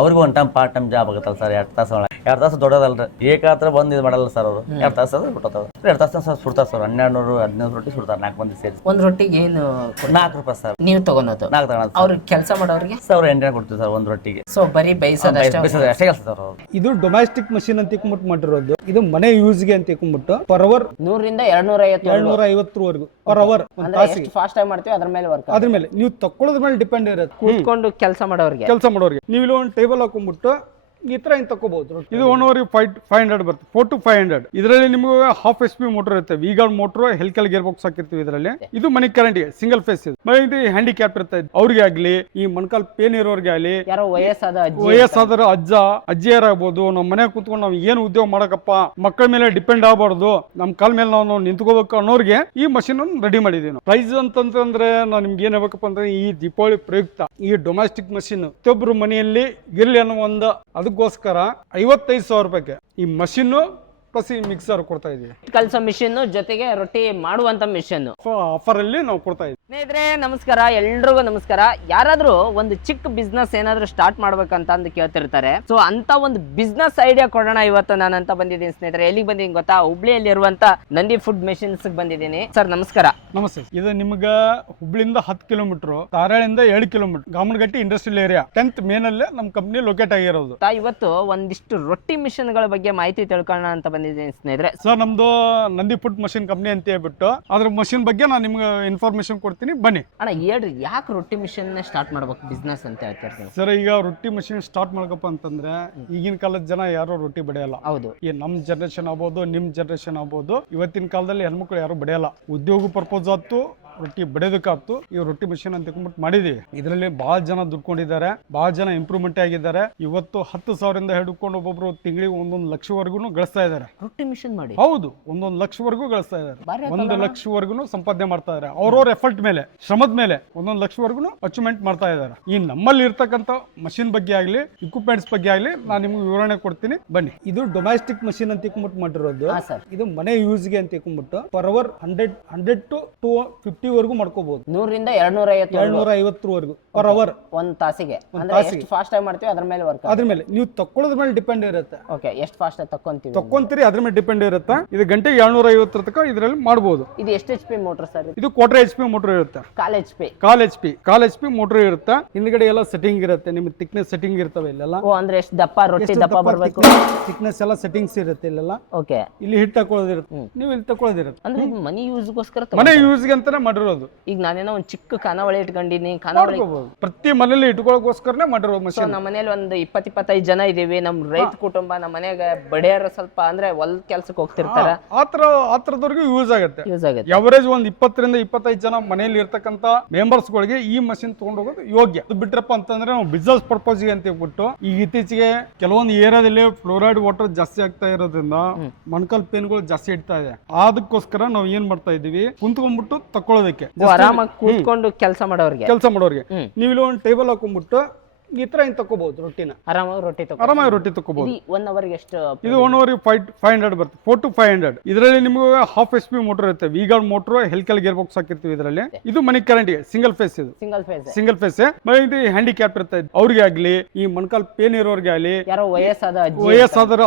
ಅವ್ರಿಗೂ one time part time job ಆಗುತ್ತಲ್ಲ sir. 2 ತಾಸು 2 ತಾಸು ದೊಡ್ಡದಲ್ರಿ. ಏಕಾತ್ರ ಬಂದು ಇದು ಮಾಡಲ್ಲ ಸರ್ ಅವರು. 2 ತಾಸು ಬಿಟ್ಟೋತಾವ. 2 ತಾಸು ಸುಡ್ತಾರೆ ಸರ್. 1200 1500 ರೊಟ್ಟಿ ಸುಡ್ತಾರೆ 4 ಮಂದಿ ಸೇರಿ. ಒಂದ್ ರೊಟ್ಟಿಗೆ ಏನು ₹4 ಸರ್. ನೀವು ತಗೊಳೋದು? 4 ತಗೊಳೋದು. ಅವ್ರ ಕೆಲಸ ಮಾಡೋರಿಗೆ ಸರ್ 8 ಕೊಡ್ತೀವಿ ಸರ್ ಒಂದ್ ರೊಟ್ಟಿಗೆ. ಸೊ ಬರೀ ಬೇಯಿಸೋದು ಅಷ್ಟೇ ಕೆಲಸ ಸರ್ ಅವರು. ಇದು ಡೊಮೆಸ್ಟಿಕ್ ಮಷಿನ್ ಅಂತ ಇಕ್ಬಿಟ್ಟು ಮಾಡಿರೋದು. ಇದು ಮನೆ ಯೂಸ್ಗೆ ಅಂತ ಇಕ್ಬಿಟ್ಟು ಪರ್ ಅವರ್ 100 ರಿಂದ 250 ವರೆಗೂ ಪರ್ ಅವರ್. ಎಷ್ಟು ಫಾಸ್ಟ್ ಆಗಿ ಮಾಡ್ತೀವಿ ಅದ್ರ ಮೇಲೆ ವರ್ಕ್. ಅದ್ರ ಮೇಲೆ ನೀವು ತಕೊಳ್ಳೋದ್ರ ಮೇಲೆ ಡಿಪೆಂಡ್ ಇರುತ್ತೆ. ಕೂತ್ಕೊಂಡು ಕೆಲಸ ಮಾಡೋರಿಗೆ ನೀವು ಇಲ್ಲಿ ಒಂದು ಟೇಬಲ್ ಹಾಕೊಂಡ್ಬಿಟ್ಟು ಈ ತರ ಹಿಂಗ್ ತಕೋಬಹುದು. ಇದು 1 ಅವರ್ 500 ಬರುತ್ತೆ. 4 to 500. ಇದರಲ್ಲಿ ನಿಮ್ಗೆ ಹಾಫ್ HP ಮೋಟರ್ ಇರುತ್ತೆ. ವಿಗಾರ್ಡ್ ಮೋಟರ್ ಹೆಲ್ಕಲ್ ಗೇರ್ ಬಾಕ್ಸ್ ಹಾಕಿರ್ತೀವಿ ಇದರಲ್ಲಿ. ಇದು ಮನಿ ಕರೆಂಟ್ಗೆ ಸಿಂಗಲ್ ಫೇಸ್. ಇದು ಹ್ಯಾಂಡಿಕ್ಯಾಪ್ ಇರುತ್ತೆ ಅವ್ರಿಗೆ ಆಗ್ಲಿ, ಈ ಮೊಣಕಾಲ್ ಪೇನ್ ಇರೋರ್ಗೆ ಆಗ್ಲಿ, ಯಾರೋ ವಯಸ್ಸಾದ ಅಜ್ಜಿಯರಾಗ್ಬೋದು. ನಮ್ಮ ಮನೆ ಕೂತ್ಕೊಂಡು ನಾವು ಏನು ಉದ್ಯೋಗ ಮಾಡಕಪ್ಪ, ಮಕ್ಕಳ ಮೇಲೆ ಡಿಪೆಂಡ್ ಆಗಬಾರ್ದು, ನಮ್ ಕಾಲ್ ಮೇಲೆ ನಾವು ನಿಂತ್ಕೋಬೇಕು ಅನ್ನೋರ್ಗೆ ಈ ಮಷಿನ್ ರೆಡಿ ಮಾಡಿದೀವಿ ನಾವು. ಪ್ರೈಸ್ ಅಂತಂದ್ರೆ ನಾವು ನಿಮ್ಗೆ ಏನ್ ಹೇಳ್ಬೇಕಪ್ಪ ಅಂದ್ರೆ, ಈ ದೀಪಾವಳಿ ಪ್ರಯುಕ್ತ ಈ ಡೊಮೆಸ್ಟಿಕ್ ಮಷಿನ್ ಪ್ರತಿಯೊಬ್ಬರು ಮನೆಯಲ್ಲಿ ಇರ್ಲಿ ಅನ್ನೋ ಒಂದು ಅದಕ್ಕೋಸ್ಕರ 55,000 ರೂಪಾಯಿಗೆ ಈ ಮಷಿನ್ ಪ್ಲಸ್ ಈ ಮಿಕ್ಸರ್ ಕೊಡ್ತಾ ಇದೀವಿ. ಕಲ್ಸೋ ಮಿಷಿನ್ ಜೊತೆಗೆ ರೊಟ್ಟಿ ಮಾಡುವಂತ ಮಿಷಿನ್ ಆಫರ್ ಅಲ್ಲಿ ನಾವು ಕೊಡ್ತಾ ಇದೀವಿ. ಸ್ನೇಹಿತರೆ ನಮಸ್ಕಾರ, ಎಲ್ರಿಗೂ ನಮಸ್ಕಾರ. ಯಾರಾದ್ರೂ ಒಂದು ಚಿಕ್ಕ ಬಿಸ್ನೆಸ್ ಏನಾದ್ರು ಸ್ಟಾರ್ಟ್ ಮಾಡ್ಬೇಕಂತ ಅಂದು ಕೇಳ್ತಿರ್ತಾರೆ. ಸೊ ಅಂತ ಒಂದು ಬಿಸ್ನೆಸ್ ಐಡಿಯಾ ಕೊಡೋಣ ಇವತ್ತು ನಾನು ಅಂತ ಬಂದಿದ್ದೀನಿ ಸ್ನೇಹಿತರೆ. ಎಲ್ಲಿಗೆ ಬಂದಿದ್ದೀನಿ ಗೊತ್ತಾ? ಹುಬ್ಳಿಯಲ್ಲಿ ಇರುವಂತ ನಂದಿ ಫುಡ್ ಮೆಷಿನ್ಸ್ ಬಂದಿದ್ದೀನಿ. ಸರ್ ನಮಸ್ಕಾರ. ನಮಸ್ತೆ. ಇದು ನಿಮ್ಗ ಹುಬ್ಳಿಯಿಂದ 10 ಕಿಲೋಮೀಟರ್, ಧಾರವಾಡಿಂದ 7 kilometre, Gamanagatti industrial area 10th ಮೇನಲ್ಲೇ ನಮ್ಮ ಕಂಪ್ನಿ ಲೊಕೇಟ್ ಆಗಿರೋದು. ಇವತ್ತು ಒಂದಿಷ್ಟು ರೊಟ್ಟಿ ಮಿಷಿನ್ ಗಳ ಬಗ್ಗೆ ಮಾಹಿತಿ ತಿಳ್ಕೊಳ್ಳೋಣ ಅಂತ ಬಂದಿದ್ದೀನಿ ಸ್ನೇಹಿತರೆ. ಸರ್ ನಮ್ದು ನಂದಿ ಫುಡ್ ಮಷಿನ್ ಕಂಪ್ನಿ ಅಂತ ಹೇಳ್ಬಿಟ್ಟು ಅದ್ರ ಮಷಿನ್ ಬಗ್ಗೆ ನಾನು ನಿಮ್ಗೆ ಇನ್ಫಾರ್ಮೇಶನ್ ಕೊಡ್ತೀನಿ, ಬನ್ನಿ. ಅಣ್ಣ ಹೇಳ್ರಿ, ಯಾಕೆ ರೊಟ್ಟಿ ಮಿಷಿನ್ ಸ್ಟಾರ್ಟ್ ಮಾಡ್ಬೇಕು ಬಿಸ್ನೆಸ್ ಅಂತ ಹೇಳ್ತಾರೆ ಸರ್? ಈಗ ರೊಟ್ಟಿ ಮಷಿನ್ ಸ್ಟಾರ್ಟ್ ಮಾಡ್ಕಪ್ಪ ಅಂತಂದ್ರೆ ಈಗಿನ ಕಾಲದ ಜನ ಯಾರು ರೊಟ್ಟಿ ಬಡಿಯಲ್ಲ. ಹೌದು. ಈ ನಮ್ ಜನರೇಷನ್ ಆಗ್ಬೋದು, ನಿಮ್ ಜನರೇಷನ್ ಆಗ್ಬೋದು, ಇವತ್ತಿನ ಕಾಲದಲ್ಲಿ ಹೆಣ್ಮಕ್ಳು ಯಾರು ಬಡಿಯಲ್ಲ. ಉದ್ಯೋಗ ಪರ್ಪೋಸ್ ಆಯ್ತು, ರೊಟ್ಟಿ ಬಡಿಯೋದಕ್ಕಾಗ್ತು, ಈ ರೊಟ್ಟಿ ಮಿಷಿನ್ ಅಂತ ತಿಳ್ಕೊಂಡ್ಬಿಟ್ಟು ಮಾಡಿದೀವಿ. ಇದರಲ್ಲಿ ಬಹಳ ಜನ ದುಡ್ಕೊಂಡಿದ್ದಾರೆ, ಬಹಳ ಜನ ಇಂಪ್ರೂವ್ಮೆಂಟ್ ಆಗಿದ್ದಾರೆ. ಇವತ್ತು 10,000 ಹಿಡ್ಕೊಂಡು ಒಬ್ಬೊಬ್ರು ತಿಂಗಳಿಗೆ 1 ಲಕ್ಷವರೆಗೂ ಗಳಿಸ್ತಾ ಇದ್ದಾರೆ ರೊಟ್ಟಿ ಮಿಷಿನ್ ಮಾಡಿ. ಹೌದು, 1 ಲಕ್ಷವರೆಗೂ ಗಳಿಸ್ತಾ ಇದ್ದಾರೆ. 1 ಲಕ್ಷವರೆಗೂ ಸಂಪಾದನೆ ಮಾಡ್ತಾ ಇದ್ದಾರೆ. ಅವ್ರವ್ರ ಎಫರ್ಟ್ ಮೇಲೆ, ಶ್ರಮದ ಮೇಲೆ 1 ಲಕ್ಷವರೆಗೂ ಅಚೀವ್ಮೆಂಟ್ ಮಾಡ್ತಾ ಇದ್ದಾರೆ. ಈ ನಮ್ಮಲ್ಲಿ ಇರ್ತಕ್ಕಂಥ ಮಷಿನ್ ಬಗ್ಗೆ ಆಗ್ಲಿ, ಇಕ್ವಿಪ್ಮೆಂಟ್ಸ್ ಬಗ್ಗೆ ಆಗ್ಲಿ ನಾನು ನಿಮ್ಗೆ ವಿವರಣೆ ಕೊಡ್ತೀನಿ, ಬನ್ನಿ. ಇದು ಡೊಮೆಸ್ಟಿಕ್ ಮಷಿನ್ ಅಂತ ಇಕ್ಬಿಟ್ಟು ಮಾಡಿರೋದು. ಇದು ಮನೆ ಯೂಸ್ಗೆ ಅಂತ ಇಕ್ಬಿಟ್ಟು ಪರ್ ಅವರ್ 100 to 250 ವರೆಗೂ ಮಾಡ್ಕೋಬಹುದು. 100 ರಿಂದ 250 ವರೆಗೂ ಪರ್ ಅವರ್. ಒಂದ್ ತಾಸಿಗೆ. ಎಷ್ಟು ಫಾಸ್ಟ್ ಆಗಿ ಮಾಡ್ತೀವಿ ಅದ್ರ ಮೇಲೆ ವರ್ಕ್. ಅದ್ರ ಮೇಲೆ ನೀವು ತಕೊಳ್ಳೋದ್ರ ಮೇಲೆ ಡಿಪೆಂಡ್ ಇರುತ್ತೆ. ಓಕೆ, ಎಷ್ಟು ಫಾಸ್ಟ್ ಆಗಿ ತಕ್ಕೊಂತೀರಿ ಅದ್ರ ಮೇಲೆ ಡಿಪೆಂಡ್ ಇರುತ್ತೆ. ಇದು ಗಂಟೆಗೆ 250 ತನಕ ಇದರಲ್ಲಿ ಮಾಡಬಹುದು. ಇದು ಎಷ್ಟು HP ಮೋಟರ್ ಸರ್? ಇದು 1/4 HP ಮೋಟರ್ ಇರುತ್ತೆ. ಕಾಲ್ HP ಮೋಟರ್ ಇರುತ್ತೆ. ಹಿಂದ್ಗಡೆ ಎಲ್ಲ ಸೆಟ್ಟಿಂಗ್ ಇರುತ್ತೆ, ನಿಮ್ಗೆ ಥಿಕ್ನೆಸ್ ಸೆಟ್ಟಿಂಗ್ ಇರ್ತವೆ ಇಲ್ಲೆಲ್ಲ. ಅಂದ್ರೆ ಎಷ್ಟು ದಪ್ಪ ರೊಟ್ಟಿ ದಪ್ಪ ಬರಬೇಕು, ಥಿಕ್ನೆಸ್ ಎಲ್ಲ ಸೆಟ್ಟಿಂಗ್ಸ್ ಇರುತ್ತೆ ಇಲ್ಲೆಲ್ಲ. ಓಕೆ, ಇಲ್ಲಿ ಹಿಟ್ ಹಾಕೊಳ್ಳೋದಿರುತ್ತೆ, ನೀವು ಇಲ್ಲಿ ತಕೊಳ್ಳೋದಿರುತ್ತೆ. ಅಂದ್ರೆ ಮನಿ ಯೂಸ್ಗೋಸ್ಕರ, ಮನೆ ಯೂಸ್ಗೆ ಅಂತಾನೆ ಮಾಡಿರೋದು. ಈಗ ನಾನೇನೋ ಒಂದ್ ಚಿಕ್ಕ ಖಾನಾವಳಿ ಇಟ್ಕೊಂಡಿನಿ, ಖಾನಾವಳಿ ಪ್ರತಿ ಮನೇಲಿ ಇಟ್ಕೊಳ್ಳೋಕೋಸ್ಕರನೇ ಮಾಡಿರೋ ಮಷಿನ್. ನಮ್ಮ ಮನೇಲಿ ಒಂದು 20-25 ಜನ ಇದೀವಿ. ನಮ್ ರೈತ ಕುಟುಂಬ, ನಮ್ಮ ಮನೆಯಾಗ ಬಡಿಯಾರ ಸ್ವಲ್ಪ ಅಂದ್ರೆ ಹೊಲ ಕೆಲ್ಸಕ್ಕೆ ಹೋಗ್ತಿರ್ತಾರ. ಆತರದವ್ರಿಗೆ ಯೂಸ್ ಆಗುತ್ತೆ. ಎವರೇಜ್ ಒಂದು 20 ರಿಂದ 25 ಜನ ಮನೆಯಲ್ಲಿ ಇರ್ತಕ್ಕಂಥ ಮೆಂಬರ್ಸ್ ಗಳಿಗೆ ಈ ಮಷಿನ್ ತಗೊಂಡು ಹೋಗೋದು ಯೋಗ್ಯ. ಅದು ಬಿಟ್ರಪ್ಪ ಅಂತಂದ್ರೆ ನಾವು ಬಿಸ್ನೆಸ್ ಪರ್ಪಸ್ ಗೆ ಅಂತ ಹೇಳ್ಬಿಟ್ಟು ಈಗ ಇತ್ತೀಚೆಗೆ ಕೆಲವೊಂದು ಏರಿಯಾದಲ್ಲಿ ಫ್ಲೋರೈಡ್ ವಾಟರ್ ಜಾಸ್ತಿ ಆಗ್ತಾ ಇರೋದ್ರಿಂದ ಮೊಣಕಾಲ್ ಪೇನ್ಗಳು ಜಾಸ್ತಿ ಇಡ್ತಾ ಇದೆ. ಅದಕ್ಕೋಸ್ಕರ ನಾವು ಏನ್ ಮಾಡ್ತಾ ಇದೀವಿ, ಕುಂತ್ಕೊಂಡ್ಬಿಟ್ಟು ತಕೊಳ್ಳೋದಕ್ಕೆ, ಆರಾಮಾಗಿ ಕೂತ್ಕೊಂಡು ಕೆಲಸ ಮಾಡೋರಿಗೆ ನೀವು ಇಲ್ಲಿ ಒಂದು ಟೇಬಲ್ ಹಾಕೊಂಡ್ಬಿಟ್ಟು ಈ ತರ ಹಿಂಗ್ ತಕೋಬಹುದು. ರೊಟ್ಟಿನ ಆರಾಮಾಗಿ ರೊಟ್ಟಿ ತಕೋಬಹುದು. 1 ಅವರ್ಗೆ ಎಷ್ಟು? ಇದು 1 ಅವರ್ 500 ಬರುತ್ತೆ. 4 to 500. ಇದರಲ್ಲಿ ನಿಮ್ಗೆ ಹಾಫ್ HP ಮೋಟರ್ ಇರುತ್ತೆ. ವಿಗಾರ್ಡ್ ಮೋಟರ್ ಹೆಲ್ಕಲ್ ಗೇರ್ ಬಾಕ್ಸ್ ಹಾಕಿರ್ತೀವಿ ಇದರಲ್ಲಿ. ಇದು ಮನಿ ಕರೆಂಟ್ಗೆ ಸಿಂಗಲ್ ಫೇಸ್. ಇದು ಸಿಂಗಲ್ ಫೇಸ್. ಇದು ಹ್ಯಾಂಡಿಕ್ಯಾಪ್ ಇರುತ್ತೆ ಅವ್ರಿಗೆ ಆಗ್ಲಿ, ಈ ಮೊಣಕಾಲ್ ಪೇನ್ ಇರೋರ್ಗೆ ಆಗ್ಲಿ, ಯಾರೋ ವಯಸ್ಸಾದ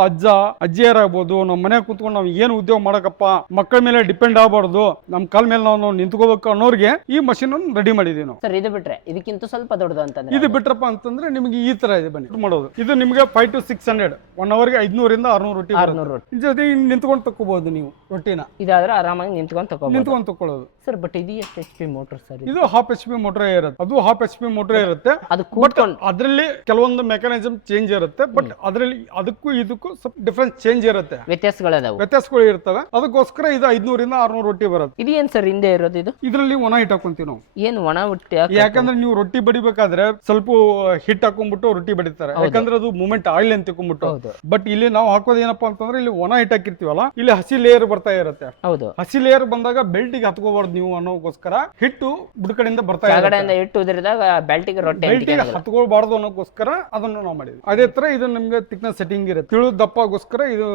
ಅಜ್ಜಿಯರಾಗ್ಬೋದು, ನಮ್ಮ ಮನೆ ಕೂತ್ಕೊಂಡು ನಾವು ಏನು ಉದ್ಯೋಗ ಮಾಡಕಪ್ಪ, ಮಕ್ಕಳ ಮೇಲೆ ಡಿಪೆಂಡ್ ಆಗಬಾರ್ದು, ನಮ್ ಕಾಲ್ ಮೇಲೆ ನಾವು ನಿಂತ್ಕೋಬೇಕು ಅನ್ನೋರ್ಗೆ ಈ ಮಷಿನ್ ರೆಡಿ ಮಾಡಿದೀವಿ ನಾವು. ಸರ್ ಇದು ಬಿಟ್ರೆ ಇದಕ್ಕಿಂತ ಸ್ವಲ್ಪ ದೊಡ್ಡದು ಅಂತಂದ್ರೆ, ಇದು ಬಿಟ್ರಪ್ಪ ಅಂತಂದ್ರೆ ನಿಮಗೆ ಈ ತರ ಇದೆ, ಬನ್ನಿ ಮಾಡೋದು. ಇದು ನಿಮಗೆ 5 to 600, 1 ಅವರ್ಗೆ 500 ರಿಂದ 600 ರೊಟ್ಟಿ ಜೊತೆ ನಿಂತ್ಕೊಂಡು ತಕೋಬಹುದು ನೀವು ರೊಟ್ಟಿನ. ಇದಾದ್ರೆ ಆರಾಮಾಗಿ ನಿಂತ್ಕೊಂಡು ತಕೊಳ್ಳೋದು. ಸರ್ ಬಟ್ ಇದು ಎಷ್ಟು HP ಮೋಟರ್ ಸರ್? ಇದು ಹಾಫ್ HP ಮೋಟರ್ ಇರುತ್ತೆ. ಅದು ಹಾಫ್ HP ಮೋಟರ್ ಇರುತ್ತೆ. ಅದ್ರಲ್ಲಿ ಕೆಲವೊಂದು ಮೆಕ್ಯಾನಿಸಮ್ ಚೇಂಜ್ ಇರುತ್ತೆ, ಬಟ್ ಅದ್ರಲ್ಲಿ ಅದಕ್ಕೂ ಇದಕ್ಕೂ ಸ್ವಲ್ಪ ಡಿಫರೆನ್ಸ್ ಚೇಂಜ್ ಇರುತ್ತೆ, ವ್ಯತ್ಯಾಸಗಳು ಇರ್ತವೆ. ಅದಕ್ಕೋಸ್ಕರ ಇದು 500 ರಿಂದ 600 ರೊಟ್ಟಿ ಬರುತ್ತೆ. ಇದು ಏನ್ ಸರ್ ಹಿಂದೆ ಇರೋದು? ಇದರಲ್ಲಿ ಒಣ ಹಿಟ್ಟು ಹಾಕೊಂತೀವಿ ನಾವು. ಏನು ಒಣ ಹಿಟ್ಟು? ಯಾಕಂದ್ರೆ ನೀವು ರೊಟ್ಟಿ ಬಡಿಬೇಕಾದ್ರೆ ಸ್ವಲ್ಪ ಹಿಟ್ ಹಾಕೊಂಡ್ಬಿಟ್ಟು ರೊಟ್ಟಿ ಬಡಿತಾರೆ, ಯಾಕಂದ್ರೆ ಅದು ಮೂಮೆಂಟ್ ಆಯಿಲ್ ಅಂತ ತಿಳ್ಕೊಂಡ್ಬಿಟ್ಟು. ಬಟ್ ಇಲ್ಲಿ ನಾವು ಹಾಕೋದು ಏನಪ್ಪಾ ಅಂತಂದ್ರೆ, ಇಲ್ಲಿ ಒಣ ಹಿಟ್ ಹಾಕಿರ್ತೀವಲ್ಲ, ಇಲ್ಲಿ ಹಸಿ ಲೇಯರ್ ಬರ್ತಾ ಇರುತ್ತೆ. ಹಸಿ ಲೇಯರ್ ಬಂದಾಗ ಬೆಲ್ಟಿಗೆ ಹತ್ಕೋಬಾರ್ದು ನೀವು ಅನ್ನೋಗೋಸ್ಕರ ಹಿಟ್ಟು ಬುಡಕಡೆಯಿಂದ ಬರ್ತಾ ಬೆಲ್ಟಿಗೆ ಹತ್ಕೊಳ್ಬಾರ್ದು ಅನ್ನೋಗೋಸ್ಕರ ಅದನ್ನು ನಾವು ಮಾಡಿದ್ವಿ. ಅದೇ ತರ ಇದು ನಿಮ್ಗೆ ಥಿಕ್ನೆಸ್ ಸೆಟ್ಟಿಂಗ್ ಇರುತ್ತೆ, ತಿಳು ದಪ್ಪಗೋಸ್ಕರ ಇದು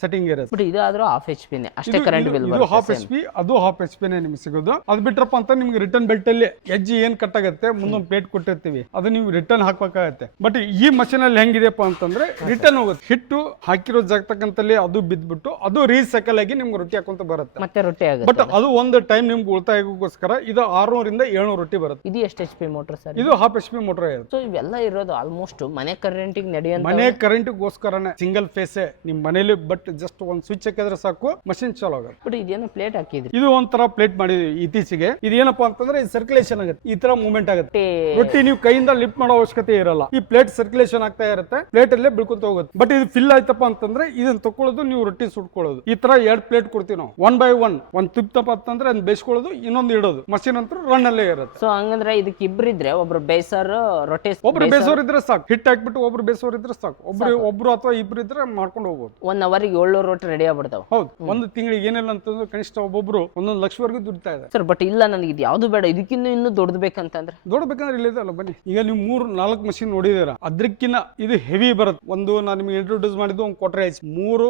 ಸೆಟ್ಟಿಂಗ್ ಇರುತ್ತೆ. ಇದಾದ್ರೂ ಹಾಫ್ HP ನೇ ಅಷ್ಟೇ ಕರೆಂಟ್ ಬಿಲ್. ಇದು ಹಾಫ್ HP, ಅದು ಹಾಫ್ HP ನೇ ನಿಮ್ಗೆ ಸಿಗೋದು. ಅದು ಬಿಟ್ರಪ್ಪ ಅಂತ ನಿಮ್ಗೆ ರಿಟರ್ನ್ ಬೆಲ್ಟ್ ಅಲ್ಲಿ ಎಜ್ಜಿ ಏನ್ ಕಟ್ ಆಗುತ್ತೆ, ಮುಂದೊಂದು ಪ್ಲೇಟ್ ಕೊಟ್ಟಿರ್ತೀವಿ, ಅದು ನೀವು ರಿಟರ್ನ್ ರಿಟರ್ನ್ ಹಾಕ್ಬೇಕಾಗತ್ತೆ. ಬಟ್ ಈ ಮಷೀನ್ ಅಲ್ಲಿ ಹೆಂಗಿದೆಪ್ಪ ಅಂತಂದ್ರೆ ರಿಟರ್ನ್ ಹೋಗುತ್ತೆ, ಹಿಟ್ಟು ಹಾಕಿರೋ ಜಾಗತಕ್ಕಂತಲ್ಲಿ ಅದು ಬಿದ್ದ್ಬಿಟ್ಟು ಅದು ರೀಸೈಕಲ್ ಆಗಿ ನಿಮ್ಗೆ ರೊಟ್ಟಿ ಹಾಕೊಂತ ಬರುತ್ತೆ. ಮತ್ತೆ ರೊಟ್ಟಿ ಬಟ್ ಆಗುತ್ತೆ. ಅದು ಒಂದು ಟೈಮ್ ನಿಮ್ಗೆ ಉಳಿತಾಯಕ್ಕೋಸ್ಕರ ಇದು 600 ರಿಂದ 700 ರೊಟ್ಟಿ ಬರುತ್ತೆ. ಇದು ಎಷ್ಟು HP ಮೋಟರ್ ಸರ್? ಇದು 1/2 HP ಮೋಟರ್ ಇರುತ್ತೆ. ಸೊ ಇವೆಲ್ಲ ಇರೋದು ಆಲ್ಮೋಸ್ಟ್ ಮನೆ ಕರೆಂಟಿಗೆ ನಡೆಯುವಂತ. ಮನೆ ಕರೆಂಟ್ಗೋಸ್ಕರನೇ ಸಿಂಗಲ್ ಫೇಸ್ ನಿಮ್ ಮನೇಲಿ ಬಟ್ ಜಸ್ಟ್ ಒಂದ್ ಸ್ವಿಚ್ ಹಾಕಿದ್ರೆ ಸಾಕು ಮಷಿನ್ ಚಾಲೂ ಆಗುತ್ತೆ. ಬಟ್ ಇದೇನೋ ಪ್ಲೇಟ್ ಹಾಕಿದ್ರಿ. ಇದು ಒಂಥರ ಪ್ಲೇಟ್ ಮಾಡಿದ್ವಿ ಇತ್ತೀಚೆಗೆ. ಇದೇನಪ್ಪಾ ಅಂತಂದ್ರೆ ಸರ್ಕ್ಯುಲೇಷನ್ ಆಗುತ್ತೆ, ಈ ತರ ಮೂವ್ಮೆಂಟ್ ಆಗುತ್ತೆ. ರೊಟ್ಟಿ ನೀವು ಕೈಯಿಂದ ಲಿಫ್ಟ್ ಮಾಡೋ ಅವಶ್ಯಕತೆ ಇರಲ್ಲ, ಈ ಪ್ಲೇಟ್ ಸರ್ಕ್ಯುಲೇಷನ್ ಆಗ್ತಾ ಇರುತ್ತೆ, ಪ್ಲೇಟ್ ಅಲ್ಲೇ ಬಿಳ್ಕೊಂತ ಹೋಗುತ್ತೆ. ಬಟ್ ಇದು ಫಿಲ್ ಆಯ್ತಪ್ಪ ಅಂತಂದ್ರೆ ಇದನ್ನ ತಕೊಳ್ಳೋದು, ನೀವು ರೊಟ್ಟಿ ಸುಟ್ಕೊಳ್ಳೋದು. ಈ ತರ 2 ಪ್ಲೇಟ್ ಕೊಡ್ತೀವಿ ನಾವು, 1 by 1. ಒಂದ್ ತಿಪ್ತಪ್ಪ ಅಂತಂದ್ರೆ ಅದನ್ನ ಬೇಯಿಸ್ಕೊಳ್ಳೋದು, ಇನ್ನೊಂದು ಇಡೋದು. ಮಷಿನ್ ಅಂತೂ ರನ್ ಅಲ್ಲೇ ಇರುತ್ತೆ. ಸೊ ಹಂಗಂದ್ರೆ ಇದಕ್ಕೆ ಇಬ್ರಿದ್ರೆ ಒಬ್ರು ಬೇಯಿಸೋರು ರೊಟ್ಟಿ, ಒಬ್ರು ಬೇಸೋರ್ ಇದ್ರೆ ಸಾಕು, ಹಿಟ್ ಹಾಕ್ಬಿಟ್ಟು ಒಬ್ರು ಬೇಸೋರ್ ಇದ್ರೆ ಸಾಕು. ಒಬ್ರು ಅಥವಾ ಇಬ್ರು ಇದ್ರೆ ಮಾಡ್ಕೊಂಡು ಹೋಗ್ಬೋದು. 1 ಅವರ್ಗೆ 700 ರೊಟ್ಟಿ ರೆಡಿ ಆಗ್ಬಿಡ್ತಾವ. ಹೌದು, ಒಂದು ತಿಂಗಳಿಗೆ ಏನಿಲ್ಲ ಅಂತಂದ್ರೆ ಕನಿಷ್ಠ ಒಬ್ಬೊಬ್ರು 1 ಲಕ್ಷವರೆಗೂ ದುಡಿತಾ ಇದೆ ಸರ್. ಬಟ್ ಇಲ್ಲ, ನನಗೆ ಇದು ಯಾವ್ದು ಬೇಡ, ಇದಕ್ಕಿನ್ನೂ ಇನ್ನೂ ದೊಡ್ಡದು ಬೇಕಂತಂದ್ರೆ ಬೇಕಂದ್ರೆ ಇಲ್ಲ ಅಲ್ಲ ಬನ್ನಿ. ಈಗ ನೀವು 3-4 ಮಷಿನ್ ನೋಡಿದೀರ, ಅದಕ್ಕಿಂತ ಇದು ಹೆವಿ ಬರುತ್ತೆ. ಒಂದು ನಾನು ನಿಮ್ಗೆ ಇಂಟ್ರೊಡ್ಯೂಸ್ ಮಾಡಿದ್ದು ಒಂದು ಕ್ವಾರ್ಟರ್ HP, 3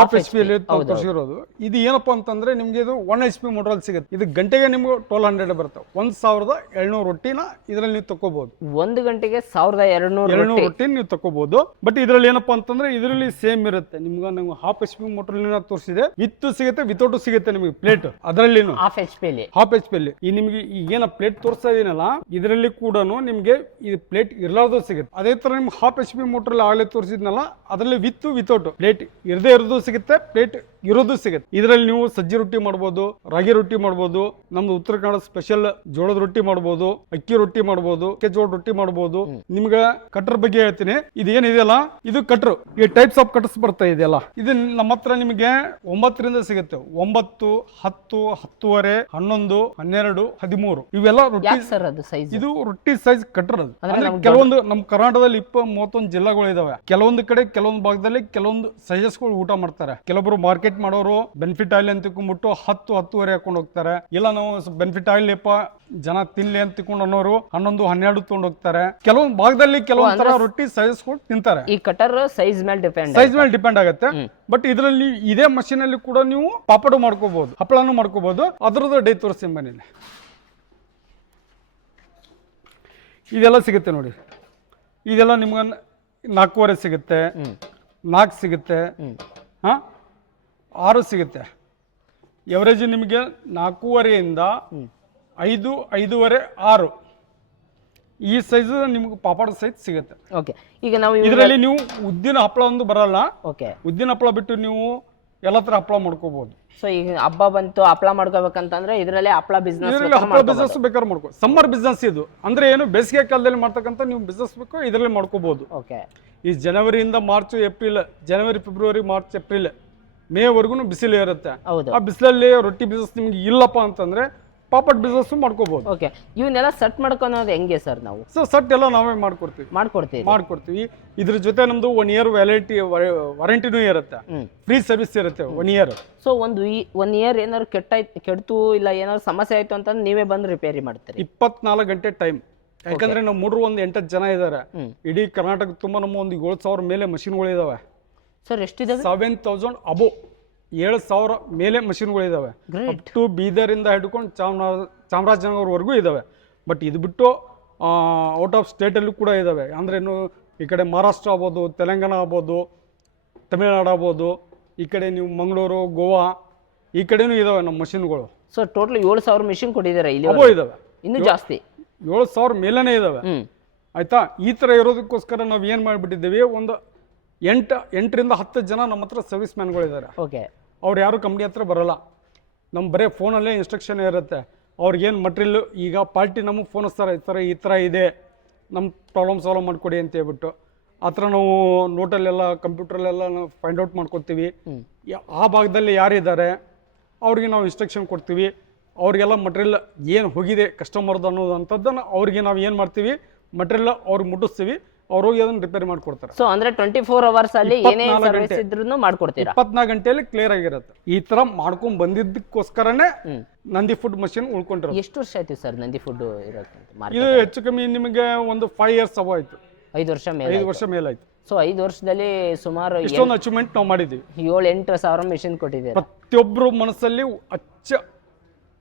1/2 HP ಅಲ್ಲಿ ತೋರಿಸಿರೋದು. ಇದು ಏನಪ್ಪಾ ಅಂತಂದ್ರೆ ನಿಮ್ಗೆ ಇದು 1 HP ಮೋಟರ್ ಸಿಗುತ್ತೆ. ಇದು ಗಂಟೆಗೆ ನಿಮ್ಗೆ 1200 ಬರುತ್ತೆ. 1700 ರೊಟ್ಟಿನ ಇದ್ರಲ್ಲಿ ನೀವು ತಕೋಬಹುದು. 1 ಗಂಟೆಗೆ 1200 ರೊಟ್ಟಿ ನೀವು ತಕೋಬಹುದು. ಬಟ್ ಇದ್ರಲ್ಲಿ ಏನಪ್ಪಾ ಅಂತಂದ್ರೆ ಇದರಲ್ಲಿ ಸೇಮ್ ಇರುತ್ತೆ. ನಿಮ್ಗೆ ನಾವು 1/2 HP ಮೋಟರ್ ತೋರಿಸಿದೆ, ವಿತ್ ಸಿಗುತ್ತೆ, ವಿತೌಟ್ ಸಿಗುತ್ತೆ ನಿಮಗೆ ಪ್ಲೇಟ್. ಅದರಲ್ಲಿ 1/2 HP ಅಲ್ಲಿ 1/2 HP ಅಲ್ಲಿ ಈ ನಿಮ್ಗೆ ಈಗೇನ ಪ್ಲೇಟ್ ತೋರಿಸ್ತಾ ಇದೀನಲ್ಲ, ಇದರಲ್ಲಿ ಕೂಡ ನಿಮ್ಗೆ ಇದು ಪ್ಲೇಟ್ ಇರ್ಲಾರ್ದು ಸಿಗುತ್ತೆ. ಅದೇ ತರ ನಿಮ್ಗೆ 1/2 HP ಮೋಟರ್ ಆಗಲೇ ತೋರಿಸಿದ್ನಲ್ಲ, ಅದರಲ್ಲಿ ವಿತ್ ವಿತೌಟ್ ಪ್ಲೇಟ್ ಇರದೇ ಇರೋದು ಸಿಗುತ್ತೆ, ಪ್ಲೇಟ್ ಇರೋದು ಸಿಗುತ್ತೆ. ಇದರಲ್ಲಿ ನೀವು ಸಜ್ಜಿ ರೊಟ್ಟಿ ಮಾಡ್ಬೋದು, ರಾಗಿ ರೊಟ್ಟಿ ಮಾಡ್ಬೋದು, ನಮ್ದು ಉತ್ತರ ಕನ್ನಡ ಸ್ಪೆಷಲ್ ಜೋಳದ ರೊಟ್ಟಿ ಮಾಡ್ಬೋದು, ಅಕ್ಕಿ ರೊಟ್ಟಿ ಮಾಡ್ಬೋದು, ಜೋಳ ರೊಟ್ಟಿ ಮಾಡ್ಬೋದು. ನಿಮ್ಗೆ ಕಟ್ರ್ ಬಗ್ಗೆ ಹೇಳ್ತೀನಿ. ಇದು ಏನಿದೆಯಲ್ಲ, ಇದು ಕಟ್ರು. ಈ ಟೈಪ್ಸ್ ಆಫ್ ಕಟ್ಸ್ ಬರ್ತಾ ಇದೆಯಲ್ಲ, ಇದು ನಮ್ಮ ಹತ್ರ ನಿಮಗೆ 9 ರಿಂದ ಸಿಗುತ್ತೆ. 9, 10, 10.5, 11, 12, 13 ಇವೆಲ್ಲ ರೊಟ್ಟಿ ಸರ್. ಅದು ಸೈಜ್, ಇದು ರೊಟ್ಟಿ ಸೈಜ್ ಕಟ್ರ್. ಅದು ಕೆಲವೊಂದು ನಮ್ಮ ಕರ್ನಾಟಕದಲ್ಲಿ 20-31 ಜಿಲ್ಲೆಗಳು ಇದಾವೆ. ಕೆಲವೊಂದು ಕಡೆ ಕೆಲವೊಂದು ಭಾಗದಲ್ಲಿ ಕೆಲವೊಂದು ಸೈಜಸ್ಗಳು ಊಟ ಮಾಡ್ತಾರೆ. ಕೆಲವೊಬ್ರು ಮಾರ್ಕೆಟ್ ಮಾಡೋರು ಬೆನಿಫಿಟ್ ಆಯಿಲ್ ಅಂತ ತಿಳ್ಕೊಂಡ್ಬಿಟ್ಟು 10-10.5 ಹಾಕೊಂಡು ಹೋಗ್ತಾರೆ. ಇಲ್ಲ ನಾವು ಬೆನಿಫಿಟ್ ಆಯಿಲ್ ಜನ ತಿನ್ಲಿ ಅಂತ ತಿಳ್ಕೊಂಡು ಅನ್ನೋರು 11-12 ತಗೊಂಡು ಹೋಗ್ತಾರೆ. ಕೆಲವೊಂದು ಭಾಗದಲ್ಲಿ ಕೆಲವೊಂದ್ ತರ ರೊಟ್ಟಿ ಸೈಜಸ್ಗಳು ತಿಂತಾರೆ. ಈ ಕಟರ್ ಸೈಜ್ ಮೇಲೆ ಡಿಪೆಂಡ್ ಆಗುತ್ತೆ. ಬಟ್ ಇದರಲ್ಲಿ ಇದೇ ಮಷೀನ್ ಅಲ್ಲಿ ಕೂಡ ನೀವು ಪಾಪಡು ಮಾಡ್ಕೋಬಹುದು, ಹಪ್ಪಳನು ಮಾಡ್ಕೋಬಹುದು. ಅದ್ರದ್ದು ಡೇ ತೋರಿಸಿ ಮನೇಲಿ ಇದೆಲ್ಲ ಸಿಗುತ್ತೆ ನೋಡಿ. ಇದೆಲ್ಲ ನಿಮ್ಗೆ 4.25 ಸಿಗುತ್ತೆ, 4 ಸಿಗುತ್ತೆ, 6 ಸಿಗುತ್ತೆ. ಎವರೇಜ್ ನಿಮಗೆ 4.5ರಿಂದ 5, 5.5, 6 ಈ ಸೈಜ್ ನಿಮ್ಗೆ ಪಾಪಡ ಸೈಜ್ ಸಿಗುತ್ತೆ. ಓಕೆ, ಈಗ ನಾವು ಇದರಲ್ಲಿ ನೀವು ಉದ್ದಿನ ಹಪ್ಪಳ ಒಂದು ಬರಲ್ಲ. ಓಕೆ, ಉದ್ದಿನ ಹಪ್ಪಳ ಬಿಟ್ಟು ನೀವು ಎಲ್ಲ ತರ ಹಪ್ಪಳ ಮಾಡ್ಕೋಬಹುದು. ಸೊ ಈಗ ಹಬ್ಬ ಬಂತು, ಹಪ್ಪಳ ಮಾಡ್ಕೋಬೇಕಂತಂದ್ರೆ ಇದರಲ್ಲಿ ಹಪ್ಪಳ ಬಿಸ್ನೆಸ್ ಬೇಕಾದ್ರೆ ಮಾಡ್ಕೋ. ಸಮ್ಮರ್ ಬಿಸ್ನೆಸ್ ಇದು ಅಂದ್ರೆ ಏನು, ಬೇಸಿಗೆ ಕಾಲದಲ್ಲಿ ಮಾಡ್ತಕ್ಕಂಥ ನೀವು ಬಿಸ್ನೆಸ್ ಬೇಕು, ಇದರಲ್ಲಿ ಮಾಡ್ಕೋಬಹುದು. ಓಕೆ, ಈ ಜನವರಿಯಿಂದ ಮಾರ್ಚ್, ಏಪ್ರಿಲ್, ಜನವರಿ, ಫೆಬ್ರವರಿ, ಮಾರ್ಚ್, ಏಪ್ರಿಲ್, ಮೇವರೆಗೂ ಬಿಸಿಲು ಇರುತ್ತೆ. ಆ ಬಿಸಿಲಲ್ಲಿ ರೊಟ್ಟಿ ಬಿಸ್ನೆಸ್ ನಿಮ್ಗೆ ಇಲ್ಲಪ್ಪ ಅಂತಂದ್ರೆ ಪಾಪಡ್ ಬಿಸ್ನೆಸ್ ಮಾಡ್ಕೋಬಹುದು. ಓಕೆ, ಇವನ್ನೆಲ್ಲ ಸೆಟ್ ಮಾಡ್ಕೊಳೋದು ಹೆಂಗೆ ಸರ್? ನಾವು ಸೆಟ್ ಎಲ್ಲ ನಾವೇ ಮಾಡ್ಕೊಡ್ತೀವಿ. ಇದ್ರ ಜೊತೆ ನಮ್ದು 1 year ವಾರಂಟಿನೂ ಇರುತ್ತೆ, ಫ್ರೀ ಸರ್ವಿಸ್ ಇರುತ್ತೆ 1 year. ಸೊ 1 year ಏನಾದ್ರು ಕೆಡ್ತು ಇಲ್ಲ ಏನಾದ್ರು ಸಮಸ್ಯೆ ಆಯ್ತು ಅಂತಂದ್ರೆ ನೀವೇ ಬಂದು ರಿಪೇರಿ ಮಾಡ್ತೀರಿ? 24 ಗಂಟೆ ಟೈಮ್. ಯಾಕಂದ್ರೆ ನಾವು ಮೂಡ್ರು ಒಂದು 8 ಜನ ಇದ್ದಾರೆ. ಇಡೀ ಕರ್ನಾಟಕ ತುಂಬಾ ನಮ್ಮ ಒಂದು 7,000 ಮೇಲೆ ಮಷಿನ್ಗಳು ಇದಾವೆ ಸರ್. ಎಷ್ಟಿದೆ? 7,000 ಅಬೋ 7,000 ಮೇಲೆ ಮಷಿನ್ಗಳಿದಾವೆ. ಅಪ್ ಟು ಬೀದರಿಂದ ಹಿಡ್ಕೊಂಡು ಚಾಮರಾಜನಗರವರೆಗೂ ಇದಾವೆ. ಬಟ್ ಇದು ಬಿಟ್ಟು ಔಟ್ ಆಫ್ ಸ್ಟೇಟಲ್ಲೂ ಕೂಡ ಇದಾವೆ. ಅಂದ್ರೆ ಈ ಕಡೆ ಮಹಾರಾಷ್ಟ್ರ ಆಗ್ಬೋದು, ತೆಲಂಗಾಣ ಆಗ್ಬೋದು, ತಮಿಳುನಾಡು ಆಗ್ಬೋದು, ಈ ಕಡೆ ನೀವು ಮಂಗಳೂರು, ಗೋವಾ ಈ ಕಡೆನೂ ಇದಾವೆ ನಮ್ಮ ಮಷಿನ್ಗಳು. ಸೊ ಟೋಟಲ್ 7,000 ಮಿಷಿನ್ ಕೊಟ್ಟಿದ್ದಾರೆ ಇಲ್ಲಿ. ಅಬೋ ಇದಾವೆ, ಇನ್ನೂ ಜಾಸ್ತಿ 7,000 ಮೇಲೇನೆ ಇದಾವೆ. ಆಯ್ತಾ? ಈ ತರ ಇರೋದಕ್ಕೋಸ್ಕರ ನಾವು ಏನ್ ಮಾಡ್ಬಿಟ್ಟಿದ್ದೀವಿ, ಒಂದು 8 ರಿಂದ 10 ಜನ ನಮ್ಮ ಹತ್ರ ಸರ್ವಿಸ್ ಮ್ಯಾನ್ಗಳಿದ್ದಾರೆ. ಓಕೆ, ಅವ್ರು ಯಾರು ಕಂಪ್ನಿ ಹತ್ರ ಬರಲ್ಲ. ನಮ್ಮ ಬರೀ ಫೋನಲ್ಲೇ ಇನ್ಸ್ಟ್ರಕ್ಷನ್ ಇರುತ್ತೆ. ಅವ್ರಿಗೇನು ಮಟ್ರಿಯಲ್, ಈಗ ಪಾರ್ಟಿ ನಮಗೆ ಫೋನ್ ಹಚ್ತಾರೆ, ಈ ಥರ ಇದೆ, ನಮ್ಮ ಪ್ರಾಬ್ಲಮ್ ಸಾಲ್ವ್ ಮಾಡಿಕೊಡಿ ಅಂತ ಹೇಳ್ಬಿಟ್ಟು. ಆ ಥರ ನಾವು ನೋಟಲ್ಲೆಲ್ಲ, ಕಂಪ್ಯೂಟ್ರಲ್ಲೆಲ್ಲ ನಾವು ಫೈಂಡ್ ಔಟ್ ಮಾಡ್ಕೊತೀವಿ. ಆ ಭಾಗದಲ್ಲಿ ಯಾರಿದ್ದಾರೆ ಅವ್ರಿಗೆ ನಾವು ಇನ್ಸ್ಟ್ರಕ್ಷನ್ ಕೊಡ್ತೀವಿ. ಅವ್ರಿಗೆಲ್ಲ ಮಟ್ರಿಯಲ್ ಏನು ಹೋಗಿದೆ ಕಸ್ಟಮರ್ದು ಅನ್ನೋದಂಥದ್ದನ್ನು ಅವ್ರಿಗೆ ನಾವು ಏನು ಮಾಡ್ತೀವಿ, ಮಟ್ರಿಯಲ್ ಅವ್ರಿಗೆ ಮುಟ್ಟಿಸ್ತೀವಿ. ಅವ್ರು ಹೋಗಿ ಅದನ್ನ ರಿಪೇರಿ ಮಾಡ್ಕೊಡ್ತಾರೆ. ಸೊ ಅಂದ್ರೆ 24 hours ಅಲ್ಲಿ ಏನೇ ಸರ್ವಿಸ್ ಇದ್ರೂ ಮಾಡ್ಕೊಡ್ತೀರಾ? 24 ಗಂಟೆಯಲ್ಲಿ ಕ್ಲಿಯರ್ ಆಗಿರುತ್ತೆ. ಈ ತರ ಮಾಡ್ಕೊಂಡ್ ಬಂದಿದ್ದಕ್ಕೋಸ್ಕರನೇ ನಂದಿ ಫುಡ್ ಮಷಿನ್ ಉಳ್ಕೊಂಡಿರೋದು. ಎಷ್ಟು ವರ್ಷ ಆಯ್ತು ಸರ್ ನಂದಿ ಫುಡ್ ಇರೋದು? ಇದು ಹೆಚ್ಚು ಕಮ್ಮಿ ನಿಮಗೆ ಒಂದು 5 years ಆಯ್ತು. 5 ವರ್ಷ ಮೇಲೆ? 5 ವರ್ಷ ಮೇಲಾಯ್ತು. ಸೊ 5 ವರ್ಷದಲ್ಲಿ ಸುಮಾರು ಇಷ್ಟೊಂದು ಅಚೀವ್ಮೆಂಟ್ ನಾವು ಮಾಡಿದ್ದೀವಿ. 7-8 ಸಾವಿರ ಮಿಷಿನ್ ಕೊಟ್ಟಿದ್ದೀವಿ. ಪ್ರತಿಯೊಬ್ಬರು ಮನಸ್ಸಲ್ಲಿ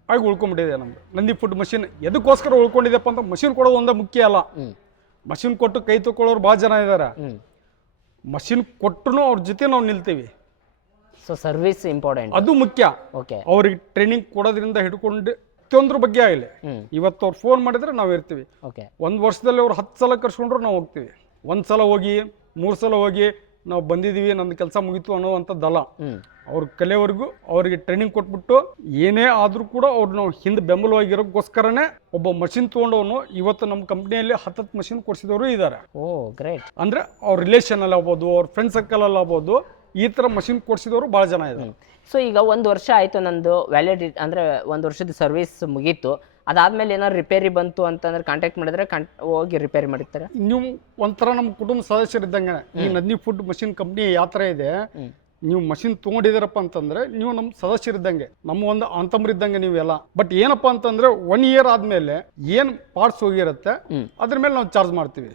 ಆಗಿ ಉಳ್ಕೊಂಡ್ಬಿಟ್ಟಿದೆ ನಮ್ದು ನಂದಿ ಫುಡ್ ಮಷಿನ್. ಎದಕ್ಕೋಸ್ಕರ ಉಳ್ಕೊಂಡಿದೆಪ್ಪ ಅಂತ, ಮಷಿನ್ ಕೊಡೋದು ಒಂದೇ ಮುಖ್ಯ ಅಲ್ಲ, ಮಷಿನ್ ಕೊಟ್ಟು ಕೈ ತಗೊಳ್ಳೋರು ಭಾಳ ಜನ ಇದ್ದಾರೆ. ಹ್ಮ್ ಮಷಿನ್ ಕೊಟ್ಟರು ಅವ್ರ ಜೊತೆ ನಾವು ನಿಲ್ತೀವಿ, ಸೊ ಸರ್ವಿಸ್ ಇಂಪಾರ್ಟೆಂಟ್. ಅದು ಮುಖ್ಯ. ಓಕೆ. ಅವ್ರಿಗೆ ಟ್ರೈನಿಂಗ್ ಕೊಡೋದ್ರಿಂದ ಹಿಡ್ಕೊಂಡು ಪ್ರತಿಯೊಂದ್ರ ಬಗ್ಗೆ ಆಗಲಿ, ಇವತ್ತು ಅವ್ರು ಫೋನ್ ಮಾಡಿದ್ರೆ ನಾವು ಇರ್ತೀವಿ. ಓಕೆ. ಒಂದು ವರ್ಷದಲ್ಲಿ ಅವ್ರು 10 ಸಲ ಕರ್ಸ್ಕೊಂಡ್ರು ನಾವು ಹೋಗ್ತೀವಿ. 1 ಸಲ ಹೋಗಿ 3 ಸಲ ಹೋಗಿ ನಾವು ಬಂದಿದ್ದೀವಿ, ನನ್ನ ಕೆಲಸ ಮುಗೀತು ಅನ್ನೋವಂಥದ್ದಲ್ಲ. ಅವ್ರ ಕಲೆವರೆಗೂ ಅವ್ರಿಗೆ ಟ್ರೈನಿಂಗ್ ಕೊಟ್ಬಿಟ್ಟು ಏನೇ ಆದರೂ ಕೂಡ ಅವ್ರು ನಾವು ಹಿಂದೆ ಬೆಂಬಲವಾಗಿರೋಕ್ಕೋಸ್ಕರನೇ ಒಬ್ಬ ಮಷಿನ್ ತೊಗೊಂಡವನು ಇವತ್ತು ನಮ್ಮ ಕಂಪ್ನಿಯಲ್ಲಿ 10 ಮಷಿನ್ ಕೊಡಿಸಿದವರು ಇದ್ದಾರೆ. ಓ ಗ್ರೇಟ್. ಅಂದರೆ ಅವ್ರ ರಿಲೇಷನಲ್ಲಿ ಆಗ್ಬೋದು, ಅವ್ರ ಫ್ರೆಂಡ್ ಸರ್ಕಲಲ್ಲಿ ಆಗ್ಬೋದು, ಈ ಥರ ಮಷಿನ್ ಕೊಡಿಸಿದವರು ಭಾಳ ಜನ ಇದ್ದಾರೆ. ಸೊ ಈಗ 1 ವರ್ಷ ಆಯಿತು ನಂದು ವ್ಯಾಲಿಡಿಟಿ, ಅಂದರೆ 1 ವರ್ಷದ ಸರ್ವಿಸ್ ಮುಗೀತು, ಅದಾದ್ಮೇಲೆ ಏನಾದ್ರು ರಿಪೇರಿ ಬಂತು ಅಂತಂದ್ರೆ ಕಾಂಟ್ಯಾಕ್ಟ್ ಮಾಡಿದ್ರೆ ಹೋಗಿ ರಿಪೇರಿ ಮಾಡಿರ್ತಾರೆ. ನೀವು ಒಂಥರ ನಮ್ಮ ಕುಟುಂಬ ಸದಸ್ಯರಿದ್ದಂಗೆ. ಈ ನಂದಿನಿ ಫುಡ್ ಮಷಿನ್ ಕಂಪ್ನಿ ಯಾವ ಥರ ಇದೆ, ನೀವು ಮಷಿನ್ ತೊಗೊಂಡಿದ್ದೀರಪ್ಪ ಅಂತಂದ್ರೆ ನೀವು ನಮ್ಮ ಸದಸ್ಯರಿದ್ದಂಗೆ, ನಮ್ಮ ಒಂದು ಅಂತಂಬರಿದ್ದಂಗೆ ನೀವೆಲ್ಲ. ಬಟ್ ಏನಪ್ಪ ಅಂತಂದ್ರೆ 1 ಇಯರ್ ಆದ್ಮೇಲೆ ಏನ್ ಪಾರ್ಟ್ಸ್ ಹೋಗಿರುತ್ತೆ ಅದ್ರ ಮೇಲೆ ನಾವು ಚಾರ್ಜ್ ಮಾಡ್ತೀವಿ.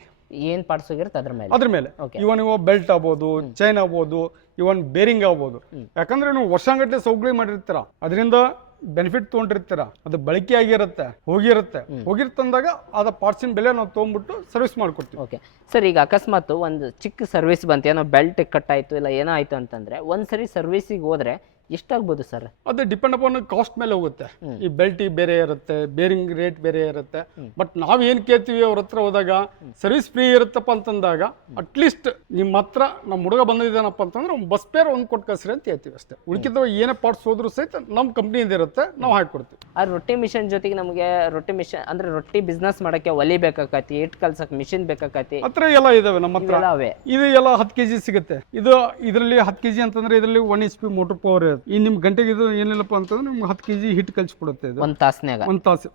ಏನ್ ಪಾರ್ಟ್ಸ್ ಹೋಗಿರುತ್ತೆ ಅದ್ರ ಮೇಲೆ. ಇವನ್ ಬೆಲ್ಟ್ ಆಗ್ಬೋದು, ಚೈನ್ ಆಗ್ಬೋದು, ಇವನ್ ಬೇರಿಂಗ್ ಆಗ್ಬೋದು. ಯಾಕಂದ್ರೆ ನೀವು ವರ್ಷಾಂಗಟ್ಟಲೆ ಸೌಕರ್ಯ ಮಾಡಿರ್ತೀರ, ಅದರಿಂದ ಬೆನಿಫಿಟ್ ತೊಗೊಂಡಿರ್ತೀರ, ಅದು ಬಳಕೆ ಆಗಿರುತ್ತೆ, ಹೋಗಿರ್ತಂದಾಗ ಅದ ಪಾರ್ಟ್ಸಿನ ಬೆಲೆ ನಾವು ತೊಗೊಂಡ್ಬಿಟ್ಟು ಸರ್ವಿಸ್ ಮಾಡ್ಕೊಡ್ತೀವಿ. ಓಕೆ ಸರ್, ಈಗ ಅಕಸ್ಮಾತ್ ಒಂದು ಚಿಕ್ಕ ಸರ್ವಿಸ್ ಬಂತು, ಏನೋ ಬೆಲ್ಟ್ ಕಟ್ ಆಯ್ತು ಇಲ್ಲ ಏನೋ ಆಯ್ತು ಅಂತಂದ್ರೆ ಒಂದ್ಸರಿ ಸರ್ವಿಸಿಗೆ ಹೋದ್ರೆ ಎಷ್ಟಾಗ್ಬೋದು ಸರ್? ಅದು ಡಿಪೆಂಡ್ ಅಪಾನ್ ಕಾಸ್ಟ್ ಮೇಲೆ ಹೋಗುತ್ತೆ. ಈ ಬೆಲ್ಟ್ ಬೇರೆ ಇರುತ್ತೆ, ಬೇರಿಂಗ್ ರೇಟ್ ಬೇರೆ ಇರುತ್ತೆ. ಬಟ್ ನಾವ್ ಏನ್ ಕೇಳ್ತೀವಿ ಅವ್ರ ಹತ್ರ ಹೋದಾಗ, ಸರ್ವಿಸ್ ಫ್ರೀ ಇರುತ್ತಪ್ಪ ಅಂತಂದಾಗ ಅಟ್ಲೀಸ್ಟ್ ನಿಮ್ಮ ಹತ್ರ ನಮ್ಮ ಹುಡುಗ ಬಂದಿದ್ದಾನಪ್ಪ ಅಂತಂದ್ರೆ ಬಸ್ ಪೇರ್ ಒಂದು ಕೊಟ್ಟು ಕಳ್ಸ್ರಿ ಅಂತ ಹೇಳ್ತೀವಿ ಅಷ್ಟೇ. ಉಳಿಕಿದ ಏನೇ ಪಾರ್ಟ್ಸ್ ಹೋದ್ರು ಸಹಿತ ನಮ್ಮ ಕಂಪ್ನಿಯಿಂದ ಇರುತ್ತೆ, ನಾವು ಹಾಕೊಡ್ತೀವಿ. ಆ ರೊಟ್ಟಿ ಮಿಷನ್ ಜೊತೆಗೆ ನಮಗೆ ರೊಟ್ಟಿ ಮಿಷನ್ ಅಂದ್ರೆ ರೊಟ್ಟಿ ಬಿಸ್ನೆಸ್ ಮಾಡಕ್ಕೆ ಒಲಿ ಬೇಕಾಕತಿ, ಹಿಟ್ ಕಲ್ಸಕ್ ಮಿಷಿನ್ ಬೇಕಾಕತಿ, ಹತ್ರ ಎಲ್ಲ ಇದಾವೆ ನಮ್ಮ ಹತ್ರ. ಇದು ಎಲ್ಲ 10 kg ಸಿಗುತ್ತೆ. ಇದರಲ್ಲಿ 10 kg ಅಂತಂದ್ರೆ ಇದರಲ್ಲಿ 1 HP ಮೋಟರ್ ಪವರ್ ಇರುತ್ತೆ. ಈ ನಿಮ್ ಗಂಟೆಗೆ ಇದು ಏನಿಲ್ಲಪ್ಪ ಅಂತಂದ್ರೆ ನಿಮ್ಗೆ 10 kg ಹಿಟ್ ಕಲಿಸ್ಕೊಡುತ್ತೆ. ಇದು 1 ತಾಸ್ನ್ಯಾಗ, 1 ತಾಸು,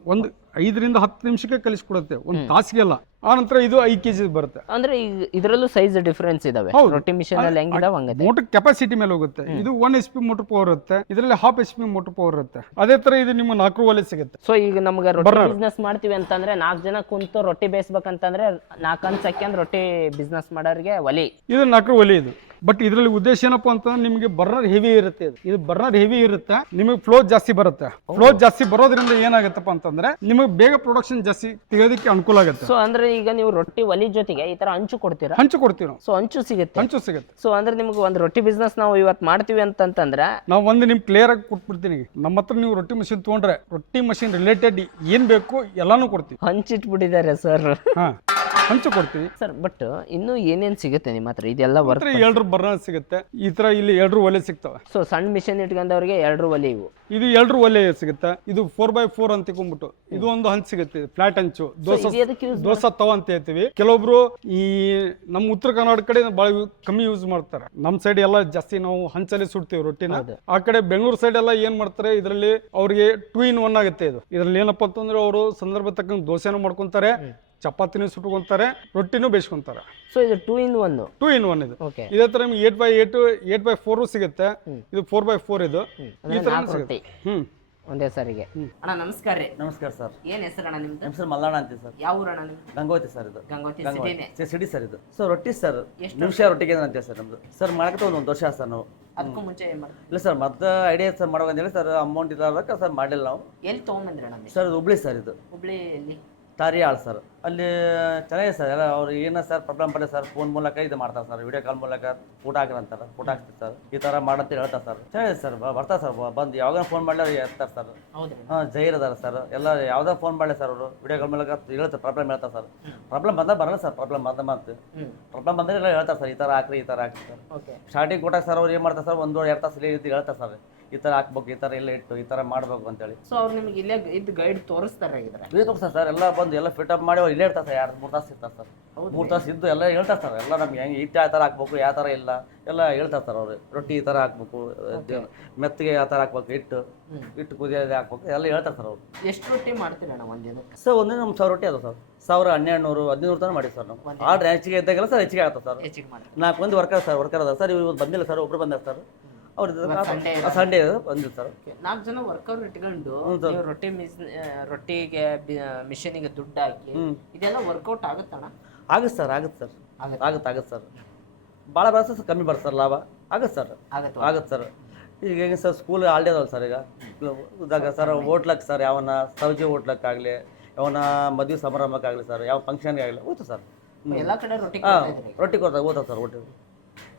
5 ರಿಂದ 10 ನಿಮಿಷಕ್ಕೆ ಕಲಿಸ್ಕೊಡುತ್ತೆ, 1 ತಾಸಿಗೆಲ್ಲ. ಆ ನಂತರ ಇದು 5 kg ಬರುತ್ತೆ. ಅಂದ್ರೆ ಈಗ ಇದರಲ್ಲೂ ಸೈಜ್ ಡಿಫರೆನ್ಸ್ ಇದಾವೆ. ರೊಟ್ಟಿ ಮಿಷನ್ ಅಲ್ಲಿ ಹೆಂಗಿದಾವ ಹಂಗದೆ. ಮೋಟರ್ ಕೆಪಾಸಿಟಿ ಮೇಲೆ ಹೋಗುತ್ತೆ. ಇದು 1 HP ಮೋಟರ್ ಪವರ್ ಇರುತ್ತೆ, ಇದರಲ್ಲಿ 1/2 HP ಮೋಟರ್ ಪವರ್ ಇರುತ್ತೆ. ಅದೇ ತರ ಇದು ನಿಮ್ಮ 4 ಒಲೆ ಸಿಗುತ್ತೆ. ಸೊ ಈಗ ನಮ್ಗೆ ರೊಟ್ಟಿ ಬಿಸ್ನೆಸ್ ಮಾಡ್ತೀವಿ ಅಂತಂದ್ರೆ 4 ಜನ ಕುಂತು ರೊಟ್ಟಿ ಬೇಯಿಸ್ಬೇಕಂತಂದ್ರೆ 4 ಸೆಕೆಂಡ್ ರೊಟ್ಟಿ ಬಿಸ್ನೆಸ್ ಮಾಡೋರಿಗೆ ಒಲಿ. ಇದು 4 ಒಲೆ ಇದು. ಬಟ್ ಇದರಲ್ಲಿ ಉದ್ದೇಶ ಏನಪ್ಪಾ ಅಂತಂದ್ರೆ ನಿಮಗೆ ಬರ್ನರ್ ಹೆವಿ ಇರುತ್ತೆ. ಇದು ಬರ್ನರ್ ಹೆವಿ ಇರುತ್ತೆ, ನಿಮಗೆ ಫ್ಲೋ ಜಾಸ್ತಿ ಬರುತ್ತೆ. ಫ್ಲೋ ಜಾಸ್ತಿ ಬರೋದ್ರಿಂದ ಏನಾಗುತ್ತಪ್ಪ ಅಂತಂದ್ರೆ ನಿಮಗೆ ಬೇಗ ಪ್ರೊಡಕ್ಷನ್ ಜಾಸ್ತಿ ತೆಗೋದಕ್ಕೆ ಅನುಕೂಲ ಆಗುತ್ತೆ. ಸೊ ಅಂದ್ರೆ ಈಗ ನೀವು ರೊಟ್ಟಿ ಒಲಿ ಜೊತೆಗೆ ಈ ತರ ಹಂಚು ಕೊಡ್ತೀರಾ? ಹಂಚು ಕೊಡ್ತೀವಿ ನಾವು. ಸೊ ಹಂಚು ಸಿಗುತ್ತೆ. ಸೊ ಅಂದ್ರೆ ನಿಮ್ಗೆ ಒಂದು ರೊಟ್ಟಿ ಬಿಸ್ನೆಸ್ ನಾವು ಇವತ್ತು ಮಾಡ್ತೀವಿ ಅಂತಂದ್ರೆ ನಾವು ಒಂದು ನಿಮ್ ಕ್ಲಿಯರ್ ಆಗಿ ಕೊಟ್ಬಿಡ್ತೀನಿ. ನಮ್ಮ ಹತ್ರ ನೀವು ರೊಟ್ಟಿ ಮಷಿನ್ ತಗೊಂಡ್ರೆ ರೊಟ್ಟಿ ಮಷಿನ್ ರಿಲೇಟೆಡ್ ಏನ್ ಬೇಕು ಎಲ್ಲಾನು ಕೊಡ್ತೀವಿ. ಹಂಚಿಟ್ಬಿಟ್ಟಿದ್ದಾರೆ ಸರ್. ಹಂಚು ಕೊಡ್ತೀವಿ ಸರ್. ಬಟ್ ಇನ್ನು ಏನೇನ್ ಸಿಗುತ್ತೆ ನಿಮ್ಮ ಹತ್ರ? ಇದೆಲ್ಲ ವರ್ಕ್ 2 ಬರ್ನರ್ ಸಿಗುತ್ತೆ. ಈ ತರ ಇಲ್ಲಿ 2 ಒಲೆ ಸಿಗ್ತವೆ. ಸೊ ಸಣ್ಣ ಮಿಷನ್ ಇಟ್ಕೊಂಡವ್ರಿಗೆ 2 ಒಲೆ ಇವು. ಇದು 2 ಒಲೆ ಸಿಗುತ್ತೆ. ಇದು 4x4 ಅಂತ ತಿಳ್ಕೊಂಡ್ಬಿಟ್ಟು ಇದು ಒಂದು ಹಂಚು ಸಿಗುತ್ತೆ, ಫ್ಲಾಟ್ ಹಂಚು, ದೋಸೆ ತವ ಅಂತ ಹೇಳ್ತೀವಿ. ಕೆಲವೊಬ್ರು ಈ ನಮ್ಮ ಉತ್ತರ ಕರ್ನಾಟಕ ಕಡೆ ಬಹಳ ಕಮ್ಮಿ ಯೂಸ್ ಮಾಡ್ತಾರೆ. ನಮ್ ಸೈಡ್ ಎಲ್ಲ ಜಾಸ್ತಿ ನಾವು ಹಂಚಲ್ಲಿ ಸುಡ್ತೀವಿ ರೊಟ್ಟಿನ. ಆ ಕಡೆ ಬೆಂಗಳೂರು ಸೈಡ್ ಎಲ್ಲ ಏನ್ ಮಾಡ್ತಾರೆ, ಇದರಲ್ಲಿ ಅವ್ರಿಗೆ 2 in 1 ಆಗುತ್ತೆ. ಇದ್ರಲ್ಲಿ ಏನಪ್ಪಾ ಅಂತಂದ್ರೆ ಅವರು ಸಂದರ್ಭ ತಕ್ಕಂಗೆ ದೋಸೆನೂ ಮಾಡ್ಕೊಂತಾರೆ, ಚಪಾತಿನೂ ಸುಟ್ಕೊಂತಾರೆ, ರೊಟ್ಟಿನೂ ಬೇಯಿಸ್ಕೊಂತಾರೆ. ಸೊ ಇದು 2 in 1 ಇದು. ಇದೇ ತರ ನಿಮ್ಗೆ 8x8 8x4 ಸಿಗುತ್ತೆ. ಇದು 4x4 ಇದು. ಈ ತರ ಸಿಗುತ್ತೆ. ಒಂದೇ ಸಾರಿಗೆ. ಅಣ್ಣ ನಮಸ್ಕಾರ ರೀ. ನಮಸ್ಕಾರ ಸರ್. ಏನ್ ಹೆಸರು ಅಣ್ಣ ನಿಮ್ದು? ಹೆಸರು ಮಲ್ಲಣ್ಣ ಅಂತೀವಿ ಸರ್. ಯಾವ ಊರಣ್ಣ ನಿಮ್ದು? ಗಂಗೋತಿ ಸರ್. ಇದು ಗಂಗೋತಿ ಸಿಟಿ ಸರ್. ಇದು ಸರ್ ರೊಟ್ಟಿ ಸರ್, ನಿಮಿಷ ರೊಟ್ಟಿಗೆ ಅಂತೀವಿ ಸರ್ ನಮ್ದು. ಸರ್ ಮಾಡಕ್ಕೆ ಒಂದು ವರ್ಷ ಸರ್ ನಾವು. ಅದಕ್ಕೂ ಮುಂಚೆ ಏನ್ ಮಾಡ್ತೀವಿ? ಇಲ್ಲ ಸರ್, ಮತ್ತೆ ಐಡಿಯಾ ಸರ್ ಮಾಡೋಕಂತೇಳಿ ಸರ್ ಅಮೌಂಟ್ ಇಲ್ಲದಕ್ಕೆ ಸರ್ ಮಾಡಿಲ್ಲ ನಾವು. ಎಲ್ಲಿ ತೊಗೊಂಬಂದ್ರಿ ಅಣ್ಣ? Sir Hubli sir. ಇದು ಹುಬ್ಳಿಯಲ್ಲಿ ತಾರಿಯಾಳ್ ಸರ್. ಅಲ್ಲಿ ಚೆನ್ನಾಗಿದೆ ಸರ್. ಎಲ್ಲ ಅವ್ರು ಏನೋ ಸರ್ ಪ್ರಾಬ್ಲಮ್ ಪಡೆ ಸರ್ ಫೋನ್ ಮೂಲಕ ಇದು ಮಾಡ್ತಾರೆ ಸರ್, ವಿಡಿಯೋ ಕಾಲ್ ಮೂಲಕ ಫೋಟೋ ಹಾಕಿರಂತಾರೆ, ಫೋಟೋ ಹಾಕ್ತೀವಿ ಸರ್, ಈ ಥರ ಮಾಡಂತ ಹೇಳ್ತಾರೆ ಸರ್. ಚೆನ್ನಾಗಿದೆ ಸರ್. ಬರ್ತಾರೆ ಸರ್, ಬಂದು ಯಾವಾಗ ಫೋನ್ ಮಾಡಲಿ ಅವ್ರು ಹೇಳ್ತಾರೆ ಸರ್. ಜೈರ್ ಅದಾರ ಸರ್. ಎಲ್ಲ ಯಾವ್ದೋ ಫೋನ್ ಮಾಡಲಿ ಸರ್, ಅವರು ವಿಡಿಯೋ ಕಾಲ್ ಮೂಲಕ ಹೇಳ್ತಾರೆ, ಪ್ರಾಬ್ಲಮ್ ಹೇಳ್ತಾರೆ ಸರ್. ಪ್ರಾಬ್ಲಮ್ ಬಂದಾಗ ಬರಲ್ಲ ಸರ್, ಪ್ರಾಬ್ಲಮ್ ಬಂದರೆ ಎಲ್ಲ ಹೇಳ್ತಾರೆ ಸರ್, ಈ ಥರ ಹಾಕ್ರಿ, ಈ ಥರ ಹಾಕ್ರಿ ಸರ್. ಸ್ಟಾರ್ಟಿಂಗ್ ಕೊಟ್ಟಾಗ ಸರ್ ಅವ್ರು ಏನು ಮಾಡ್ತಾರೆ ಸರ್, 1-2 ತಾಸು ಇಲ್ಲಿ ಹೇಳ್ತಾರೆ ಸರ್, ಈ ಥರ ಹಾಕ್ಬೇಕು, ಈ ಥರ ಎಲ್ಲ ಇಟ್ಟು ಈ ಥರ ಮಾಡ್ಬೇಕು ಅಂತೇಳಿ. ಸೊ ಅವ್ರು ನಿಮ್ಗೆ ಇಲ್ಲೇ ಇದು ಗೈಡ್ ತೋರಿಸ್ತಾರೆ? ತೋರಿಸ್ತಾರೆ ಸರ್. ಎಲ್ಲ ಬಂದು ಎಲ್ಲ ಫಿಟ್ ಅಪ್ ಮಾಡಿ ಅವ್ರು ಇಲ್ಲೇ ಇರ್ತಾರೆ ಸರ್. 2-3 ತಾಸು ಇರ್ತಾರೆ ಸರ್. 3 ತಾಸು ಇದ್ದು ಎಲ್ಲ ಹೇಳ್ತಾರೆ ಸರ್. ಎಲ್ಲ ನಮ್ಗೆ ಹೆಂಗೆ ಈ ಥರ ಹಾಕ್ಬೇಕು, ಯಾವ ಥರ ಇಲ್ಲ ಎಲ್ಲ ಹೇಳ್ತಾರೆ ಸರ್ ಅವರು. ರೊಟ್ಟಿ ಈ ಥರ ಹಾಕ್ಬೇಕು, ಮೆತ್ತಿಗೆ ಯಾವ ಥರ ಹಾಕ್ಬೇಕು, ಇಟ್ಟು ಕುದಿಯೋದೇ ಹಾಕ್ಬೇಕು ಎಲ್ಲ ಹೇಳ್ತಾರೆ ಸರ್ ಅವರು. ಎಷ್ಟು ರೊಟ್ಟಿ ಮಾಡ್ತೀರಣ್ಣ ಒಂದಿನಕ್ಕೆ? ಸರ್ ಒಂದಿನ ನಮ್ಮ 1000 ರೊಟ್ಟಿ ಅದು ಸರ್. 1000, 1200, 1500 ತನಕ ಮಾಡಿ ಸರ್ ನಾವು. ಆರ್ಡ್ರ್ ಹೆಚ್ಚಿಗೆ ಇದ್ದಾಗೆಲ್ಲ ಸರ್ ಹೆಚ್ಚಿಗೆ ಆಗ್ತದೆ ಸರ್. 4 ಮಂದಿ ವರ್ಕರ್ ಅದ ಸರ್. ಇವ್ರು ಬಂದಿಲ್ಲ ಸರ್, ಒಬ್ರು ಬಂದಾರ ಸರ್. ಅವ್ರು ಸಂಡೇ ಬಂದಿಲ್ಲ ಸರ್. 4 ಜನ ವರ್ಕರ್ ಇಟ್ಕೊಂಡು ರೊಟ್ಟಿಗೆ ಮಿಷನಿಗೆ ದುಡ್ಡು ಹಾಕಿ ಇದೆಲ್ಲ ವರ್ಕೌಟ್ ಆಗುತ್ತಣ್ಣ? ಆಗುತ್ತೆ ಸರ್. ಭಾಳ ಬರ್ತದೆ ಸರ್, ಕಮ್ಮಿ ಬರ್ತದೆ ಸರ್, ಲಾಭ ಆಗುತ್ತೆ ಸರ್. ಆಗುತ್ತೆ ಸರ್. ಈಗ ಹೆಂಗೆ ಸರ್, ಸ್ಕೂಲ್ ಹಾಲಿಡೇ ಅದಾವಲ್ಲ ಸರ್. ಈಗ ಇದಾಗ ಸರ್ ಹೋಟ್ಲಕ್ಕೆ ಸರ್, ಯಾವನ ಸೌಜಿ ಹೋಟ್ಲಕ್ಕಾಗಲಿ, ಯಾವನ ಮದುವೆ ಸಮಾರಂಭಕ್ಕಾಗಲಿ ಸರ್, ಯಾವ ಫಂಕ್ಷನ್ಗೆ ಆಗಲಿ ಹೋಯ್ತು ಸರ್. ಎಲ್ಲಾ ಕಡೆ ರೊಟ್ಟಿ ಹಾಂ ರೊಟ್ಟಿ ಕೊಡ್ತಾರೆ ಓದ್ತಾರೆ ಸರ್ ಒಟ್ಟು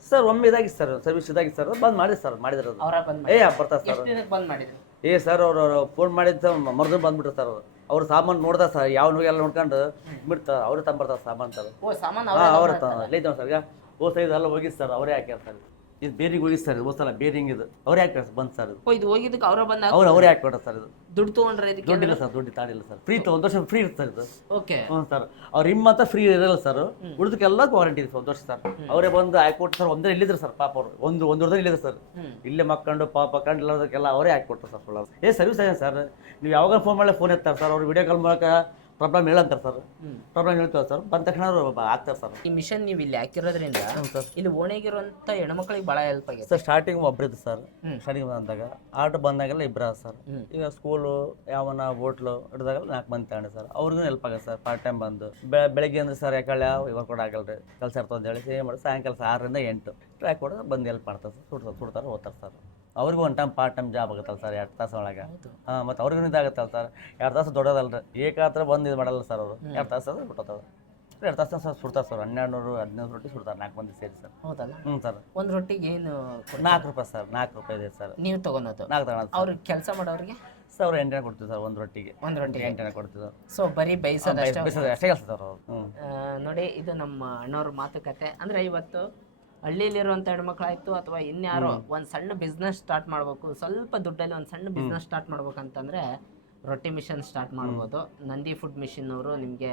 ಸರ್ ಒಮ್ಮೆ ಇದಾಗಿತ್ತು ಸರ್ ಸರ್ವಿಸ್ ಇದಾಗಿತ್ತು ಸರ್ ಬಂದ್ ಮಾಡಿದ್ರು ಸರ್ ಮಾಡಿದ್ರು ಅದು ಅವರ ಬಂದ್ ಬರ್ತಾರೆ ಸರ್ ಎಷ್ಟು ದಿನಕ್ಕೆ ಬಂದ್ ಮಾಡಿದ್ರು? ಸರ್ ಅವರು ಫೋನ್ ಮಾಡಿದ್ದು ಮರ್ದು ಬಂದ್ಬಿಟ್ರು ಸರ್ ಅವ್ರು ಸಾಮಾನು ನೋಡ್ದ ಸರ್ ಯಾವ ಎಲ್ಲ ನೋಡ್ಕೊಂಡು ಬಿಡ್ತಾರೆ ಅವ್ರು ತಂಬರ್ತಾರೆ ಸಾಮಾನು ಸರ್ ಓ ಸಾಮಾನು ಹಾಂ ಅವ್ರ ಲೈತಾವ ಸರ್ ಈಗ ಸೈಜ್ ಎಲ್ಲ ಹೋಗಿದ್ದು ಸರ್ ಅವರೇ ಹಾಕ್ಯಾರ ಸರ್ ಇದು ಬೇರಿಂಗ್ ಹೋಗಿದ್ದು ಸರ್ ಸಲ ಬೇರಿಂಗ್ ಇದು ಅವರೇ ಹಾಕ್ಯಾರ ಬಂದು ಸರ್ ಇದು ಇದು ಹೋಗಿದ್ದಕ್ಕೆ ಅವರ ಬಂದ ಅವರೇ ಹಾಕ್ಬಿಟ್ರೆ ಸರ್ ಇದು ದುಡ್ಡು ತಗೊಂಡ್ರೆ ಇದಕ್ಕೆ? ದುಡ್ಡಿಲ್ಲ ಸರ್ ದುಡ್ಡು ತಾಡಿಲ್ಲ ಸರ್ ಫ್ರೀ ಒಂದು ವರ್ಷ ಫ್ರೀ ಇರುತ್ತೆ ಸರ್ ಇದು ಓಕೆ ಹ್ಞೂ ಸರ್ ಅವ್ರು ಅಂತ ಫ್ರೀ ಇರಲ್ಲ ಸರ್ ಉಳಿದಕ್ಕೆಲ್ಲ ವಾರಂಟಿ ಇದೆ ಒಂದು ವರ್ಷ ಸರ್ ಅವರೇ ಬಂದು ಹಾಕೊಟ್ಟು ಸರ್ ಒಂದೇ ಇಲ್ಲಿದ್ರು ಸರ್ ಪಾಪ ಅವರು ಒಂದು ವರ್ಷದಲ್ಲಿ ಇಲ್ಲಿದ್ರು ಸರ್ ಇಲ್ಲೇ ಮಕ್ಕಂಡು ಪಾಪ ಕಂಡು ಎಲ್ಲದಕ್ಕೆಲ್ಲ ಅವರೇ ಹಾಕೊಟ್ರು ಸರ್ ಫುಲ್ ಸರ್ವಿಸ್ ಆಗಿದೆ ಸರ್ ನೀವು ಯಾವಾಗ ಫೋನ್ ಮಾಡಲಿ ಫೋನ್ ಎತ್ತಾರೆ ಸರ್ ಅವ್ರು ವಿಡಿಯೋ ಕಾಲ್ ಮೂಲಕ ಪ್ರಾಬ್ಲಮ್ ಹೇಳಂತಾರೆ ಸರ್ ಪ್ರಾಬ್ಲಮ್ ಹೇಳ್ತೀವಿ ಸರ್ ಬಂದ ತಕ್ಷಣ ಅವರು ಆಗ್ತಾರೆ ಸರ್ ಈ ಮಿಷನ್ ನೀವು ಇಲ್ಲಿ ಹಾಕಿರೋದ್ರಿಂದ ಇಲ್ಲಿ ಓಣೆಗಿರುವಂತ ಹೆಣ್ಮಕ್ಳಿಗೆ ಬಹಳ ಹೆಲ್ಪ್ ಆಗಿದೆ ಸರ್ ಸ್ಟಾರ್ಟಿಂಗ್ ಒಬ್ಬರಿದ್ದು ಸರ್ ಸ್ಟಾರ್ಟಿಂಗ್ ಬಂದಾಗ ಆರ್ಡರ್ ಬಂದಾಗೆಲ್ಲ ಇಬ್ಬರ ಸರ್ ಈಗ ಸ್ಕೂಲು ಯಾವನ ಹೋಟ್ಲು ಹಿಡಿದಾಗೆಲ್ಲ 4 ಮಂದಿ ತಗೊಂಡೆ ಸರ್ ಅವ್ರಿಗೂ ಹೆಲ್ಪ್ ಆಗುತ್ತೆ ಸರ್ ಪಾರ್ಟ್ ಟೈಮ್ ಬಂದು ಬೆಳಗ್ಗೆ ಅಂದ್ರೆ ಸರ್ ಯಾಕಳೆ ಇವಾಗ ಕೂಡ ಆಗಲ್ರಿ ಕೆಲಸ ಇರ್ತದೆ ಅಂತ ಹೇಳಿ ಏನು ಮಾಡಿ ಸಾಯಂಕಾಲ 6 ರಿಂದ 8 ಟ್ರ್ಯಾಕ್ ಕೊಡೋದು ಬಂದು ಹೆಲ್ಪ್ ಮಾಡ್ತಾರೆ ಸರ್ ಸುಡ್ತಾರೆ ಓದ್ತಾರೆ ಸರ್ ಅವ್ರಿಗೂ ಒಂದು ಟೈಮ್ ಪಾರ್ಟ್ ಟೈಮ್ ಜಾಬ್ ಆಗುತ್ತಲ್ಲ ಸರ್ 2 ತಾಸು ಒಳಗೆ ಹಾಂ ಮತ್ತು ಅವ್ರಿಗೂ ಇದಾಗುತ್ತಲ್ಲ ಸರ್ 2 ತಾಸು ದೊಡ್ಡದಲ್ರಿ ಏಕಾತ್ರ ಬಂದು ಇದು ಮಾಡಲ್ಲ ಸರ್ ಅವರು 2 ತಾಸು ಬಿಟ್ಟೋತಾರೆ 2 ತಾಸು ಸರ್ ಸುಡ್ತಾರೆ ಸರ್ 1200-1500 ರೊಟ್ಟಿ ಸುಡ್ತಾರೆ 4 ಮಂದಿ ಸೇರಿ ಸರ್ ಹೌದಲ್ಲ? ಸರ್ ಒಂದು ರೊಟ್ಟಿಗೆ ಏನು 4 ರೂಪಾಯಿ ಸರ್ 4 ರೂಪಾಯಿ ಇದೆ ಸರ್ ನೀವು ತಗೊಳೋದು? 4 ತಗೊಳೋದು ಅವ್ರಿಗೆ ಕೆಲಸ ಮಾಡೋರಿಗೆ ಸರ್ ಅವ್ರು 8 ಕೊಡ್ತೀವಿ ಸರ್ ಒಂದು ರೊಟ್ಟಿಗೆ 8 ಕೊಡ್ತೀವಿ ಸರ್ ಸೊ ಬರೀ ಬೇಯಿಸೋದು ಅಷ್ಟೇ ಕೆಲಸ ಸರ್ ಅವರು ನೋಡಿ ಇದು ನಮ್ಮ ಅಣ್ಣವ್ರ ಮಾತುಕತೆ ಅಂದ್ರೆ ಇವತ್ತು ಹಳ್ಳಿಲಿರುವಂಥ ಹೆಣ್ಮಕ್ಳಾಯ್ತು ಅಥವಾ ಇನ್ಯಾರೋ ಒಂದು ಸಣ್ಣ ಬಿಸ್ನೆಸ್ ಸ್ಟಾರ್ಟ್ ಮಾಡಬೇಕು, ಸ್ವಲ್ಪ ದುಡ್ಡಲ್ಲಿ ಒಂದು ಸಣ್ಣ ಬಿಸ್ನೆಸ್ ಸ್ಟಾರ್ಟ್ ಮಾಡ್ಬೇಕಂತಂದ್ರೆ ರೊಟ್ಟಿ ಮಿಷನ್ ಸ್ಟಾರ್ಟ್ ಮಾಡ್ಬೋದು. ನಂದಿ ಫುಡ್ ಮಿಷನ್ ಅವರು ನಿಮಗೆ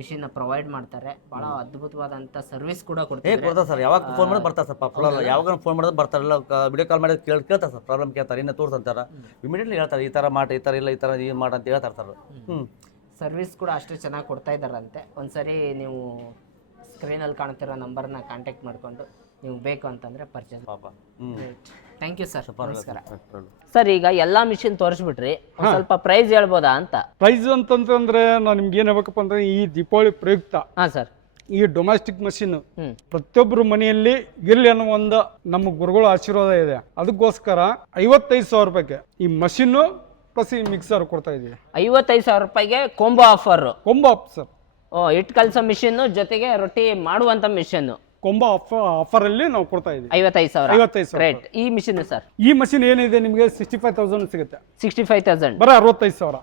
ಮಿಷಿನ್ ಪ್ರೊವೈಡ್ ಮಾಡ್ತಾರೆ. ಬಹಳ ಅದ್ಭುತವಾದಂಥ ಸರ್ವಿಸ್ ಕೂಡ ಕೊಡ್ತಾರೆ ಸರ್. ಯಾವಾಗ ಫೋನ್ ಮಾಡಿ ಬರ್ತಾರೆ ಸರ್ ಫುಲ್ ಯಾವಾಗ ಫೋನ್ ಮಾಡಿದ್ರೆ ಬರ್ತಾರಲ್ಲ, ವಿಡಿಯೋ ಕಾಲ್ ಮಾಡಿ ಕೇಳ್ತಾರೆ ಸರ್, ಪ್ರಾಬ್ಲಮ್ ಕೇಳ್ತಾರೆ, ಇನ್ನು ತೋರ್ಸಂತಾರ ಇಮಿಡಿಯೇಟ್ಲಿ ಹೇಳ್ತಾರೆ ಈ ಥರ ಮಾಡಿ, ಈ ಥರ ಇಲ್ಲ, ಈ ಥರ ಏನು ಮಾಡಿ ಅಂತ ಹೇಳ್ತಾರೆ ಸರ್. ಸರ್ವಿಸ್ ಕೂಡ ಅಷ್ಟೇ ಚೆನ್ನಾಗಿ ಕೊಡ್ತಾ ಇದ್ದಾರಂತೆ. ಒಂದ್ಸರಿ ನೀವು ಸ್ಕ್ರೀನಲ್ಲಿ ಕಾಣ್ತಿರೋ ನಂಬರ್ನ ಕಾಂಟ್ಯಾಕ್ಟ್ ಮಾಡಿಕೊಂಡು ನೀವು ಬೇಕು ಅಂತಂದರೆ ಪರ್ಚೇಸ್. ಪಾಪ ಥ್ಯಾಂಕ್ ಯು ಸರ್. ನಮಸ್ಕಾರ ಸರ್. ಈಗ ಎಲ್ಲ ಮಿಷಿನ್ ತೋರಿಸ್ಬಿಟ್ರಿ, ಸ್ವಲ್ಪ ಪ್ರೈಸ್ ಹೇಳ್ಬೋದಾ ಅಂತ? ಪ್ರೈಸ್ ಅಂತಂದ್ರೆ ನಾನು ನಿಮ್ಗೆ ಏನ್ ಹೇಳ್ಬೇಕಪ್ಪ ಅಂದ್ರೆ, ಈ ದೀಪಾವಳಿ ಪ್ರಯುಕ್ತ ಸರ್ ಈ ಡೊಮೆಸ್ಟಿಕ್ ಮಷಿನ್ ಪ್ರತಿಯೊಬ್ಬರು ಮನೆಯಲ್ಲಿ ಇರ್ಲಿ ಅನ್ನೋ ಒಂದು ನಮ್ಮ ಗುರುಗಳ ಆಶೀರ್ವಾದ ಇದೆ. ಅದಕ್ಕೋಸ್ಕರ 55,000 ರೂಪಾಯಿಗೆ ಈ ಮಷಿನ್ ಪ್ಲಸ್ ಈ ಮಿಕ್ಸರ್ ಕೊಡ್ತಾ ಇದೀವಿ. 55,000 ರೂಪಾಯಿಗೆ combo offer. Combo of sir. ಹಿಟ್ಟು ಕಲಸೋ ಮಿಷಿನ್ ಜೊತೆಗೆ ರೊಟ್ಟಿ ಮಾಡುವಂತ ಮಿಷಿನ್ ಕೊಂಬೋ ಆಫರ್ ಅಲ್ಲಿ ನಾವು ಕೊಡ್ತಾ ಇದೀವಿ. 55,000. ಗ್ರೇಟ್. ಈ ಮಿಷಿನ್ ಸರ್, ಈ ಮಷಿನ್ ಏನಿದೆ ನಿಮಗೆ 65,000 ಸಿಗುತ್ತೆ. 65,000 ಬರೀ 65,000.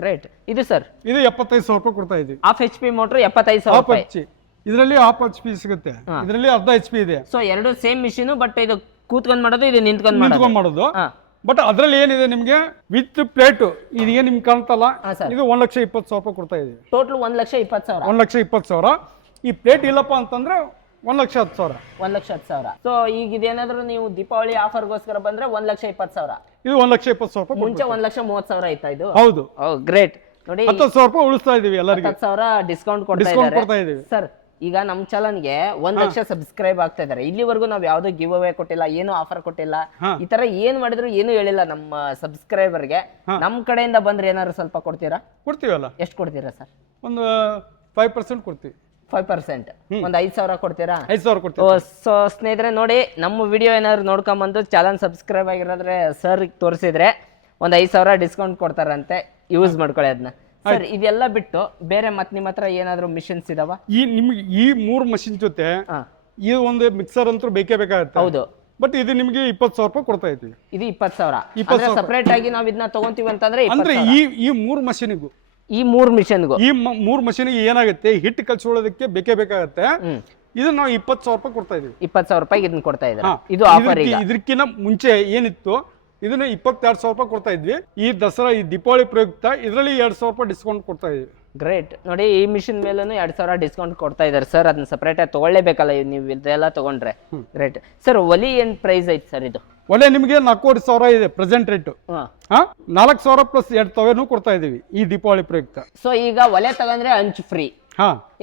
ಗ್ರೇಟ್. ಇದು ಸರ್, ಇದು 75,000 ರೂಪಾಯಿ ಕೊಡ್ತಾ ಇದೀವಿ. ಹಾಫ್ HP ಮೋಟರ್ 75,000 ರೂಪಾಯಿ. ಇದರಲ್ಲಿ ಹಾಫ್ HP ಸಿಗುತ್ತೆ, ಇದರಲ್ಲಿ ಅರ್ಧ HP ಇದೆ. ಸೊ ಎರಡು ಸೇಮ್ ಮಿಷಿನ್, ಬಟ್ ಇದು ಕೂತ್ಕೊಂಡ್ ಮಾಡೋದು, ಇದು ನಿಂತ್ಕೊಂಡ್ ಮಾಡೋದು. ಬಟ್ ಅದ್ರಲ್ಲಿ ಏನಿದೆ ನಿಮ್ಗೆ ವಿತ್ ಪ್ಲೇಟ್ ಇದು ಏನ್ ನಿಮ್ಗೆ ಕಾಣ್ತಲ್ಲ, ಇದು 1,20,000 ರೂಪಾಯಿ ಕೊಡ್ತಾ ಇದೀವಿ. ಟೋಟಲ್ 1,20,000. 1,20,000. ಈ ಪ್ಲೇಟ್ ಇಲ್ಲಪ್ಪ ಅಂತಂದ್ರೆ 1,10,000. 1,10,000. ಸೊ ಈಗ ಇದೇನಾದ್ರೂ ನೀವು ದೀಪಾವಳಿ ಆಫರ್ಗೋಸ್ಕರ ಬಂದ್ರೆ 1,20,000. ಇದು 1,20,000 ರೂಪಾಯಿ. ಮುಂಚೆ 1,30,000 ಆಯ್ತಾ ಇದು? ಹೌದು. ಗ್ರೇಟ್. ನೋಡಿ 10,000 ರೂಪಾಯಿ ಉಳಿಸ್ತಾ ಇದೀವಿ ಎಲ್ಲರಿಗೆ. 10,000 ಡಿಸ್ಕೌಂಟ್ ಕೊಡ್ತಾ ಇದ್ದೀವಿ ಸರ್. ಈಗ ನಮ್ಮ ಚಾನಲ್ಗೆ 1,00,000 ಸಬ್ಸ್ಕ್ರೈಬ್ ಆಗ್ತಾ ಇದಾರೆ. ಇಲ್ಲಿವರೆಗೂ ನಾವು ಯಾವ್ದು ಗಿವ್ ಅವೇ ಕೊಟ್ಟಿಲ್ಲ, ಏನು ಆಫರ್ ಕೊಟ್ಟಿಲ್ಲ, ಈ ತರ ಏನ್ ಮಾಡಿದ್ರು ಏನು ಹೇಳಿಲ್ಲ ನಮ್ಮ ಸಬ್ಸ್ಕ್ರೈಬರ್ಗೆ. ನಮ್ ಕಡೆಯಿಂದ ಬಂದ್ರೆ ಏನಾದ್ರು ಸ್ವಲ್ಪ ಕೊಡ್ತೀರಾ? ಕೊಡ್ತೀವಲ್ಲ. ಎಷ್ಟು ಕೊಡ್ತೀರಾ ಸರ್? ಒಂದು 5% ಕೊಡ್ತೀವಿ. 5%. ಒಂದು 5,000 ಕೊಡ್ತೀರಾ? 5,000 ಕೊಡ್ತೀವಿ. ಸೊ ಸ್ನೇಹಿತರೆ ನೋಡಿ, ನಮ್ಮ ವಿಡಿಯೋ ಏನಾದ್ರು ನೋಡ್ಕೊಂಬಂದು ಚಾನಲ್ ಸಬ್ಸ್ಕ್ರೈಬ್ ಆಗಿರೋದ್ರೆ ಸರ್ ತೋರಿಸಿದ್ರೆ ಒಂದು 5,000 ಡಿಸ್ಕೌಂಟ್ ಕೊಡ್ತಾರಂತೆ. ಯೂಸ್ ಮಾಡ್ಕೊಳ್ಳಿ ಅದನ್ನ ಸರ್. ಇದೆಲ್ಲ ಬಿಟ್ಟು ಬೇರೆ ಮತ್ತೆ ನಿಮ್ಮ ಹತ್ರ ಏನಾದ್ರು ಮಿಷನ್ಸ್ ಇದಾವ? ನಿಮ್ಗೆ ಈ 3 ಮಷಿನ್ ಜೊತೆ ಈ ಒಂದು ಮಿಕ್ಸರ್ ಅಂತೂ ಬೇಕೇ ಬೇಕಾಗುತ್ತೆ. ಹೌದು. ಬಟ್ ಇದು ನಿಮ್ಗೆ 20,000 ರೂಪಾಯಿ ಕೊಡ್ತಾ ಇದ್ದೀವಿ. ಇದು 20,000 ಸಪರೇಟ್ ಆಗಿ ನಾವು ಇದನ್ನ ತಗೊಂತೀವಿ ಅಂತಂದ್ರೆ ಅಂದ್ರೆ ಈ 3 ಮಷಿನ್ಗೂ, ಈ 3 ಮಿಷನ್ಗೂ, ಈ 3 ಮಷಿನ್ಗೆ ಏನಾಗುತ್ತೆ, ಹಿಟ್ಟು ಕಲ್ಸ್ಕೊಳ್ಳೋದಕ್ಕೆ ಬೇಕೇ ಬೇಕಾಗತ್ತೆ. ಇದು ನಾವು 20,000 ರೂಪಾಯಿ ಕೊಡ್ತಾ ಇದೀವಿ. 20,000 ರೂಪಾಯಿ ಇದನ್ನ ಕೊಡ್ತಾ ಇದ್ದಾರೆ. ಇದು ಆಫರ್. ಇದಕ್ಕಿಂತ ಮುಂಚೆ ಏನಿತ್ತು, ಇದನ್ನ 22,000 ರೂಪಾಯಿ ಕೊಡ್ತಾ ಇದ್ವಿ. ಈ ದಸರಾ, ಈ ದೀಪಾವಳಿ ಪ್ರಯುಕ್ತ ಇದರಲ್ಲಿ 2,000 ರೂಪಾಯಿ ಡಿಸ್ಕೌಂಟ್ ಕೊಡ್ತಾ ಇದೀವಿ. ಗ್ರೇಟ್. ನೋಡಿ, ಈ ಮಿಷಿನ್ ಮೇಲೂ 2,000 ಡಿಸ್ಕೌಂಟ್ ಕೊಡ್ತಾ ಇದ್ದಾರೆ ಸರ್. ಅದನ್ನ ಸಪರೇಟ್ ಆಗಿ ತಗೊಳ್ಳೇಬೇಕಲ್ಲ ನೀವು ಇದೆಲ್ಲ ತಗೊಂಡ್ರೆ. Great sir. ಒಲಿ ಏನ್ ಪ್ರೈಸ್ ಐತಿ ಸರ್? ಇದು ಒಲೆ ನಿಮಗೆ 4,00,000 ಇದೆ ಪ್ರೆಸೆಂಟ್ ರೇಟ್. 4,000 ಪ್ಲಸ್ 2,000 ಕೊಡ್ತಾ ಇದೀವಿ ಈ ದೀಪಾವಳಿ ಪ್ರಯುಕ್ತ. ಸೊ ಈಗ ಒಲೆ ತಗೊಂಡ್ರೆ ಹಂಚ್ ಫ್ರೀ.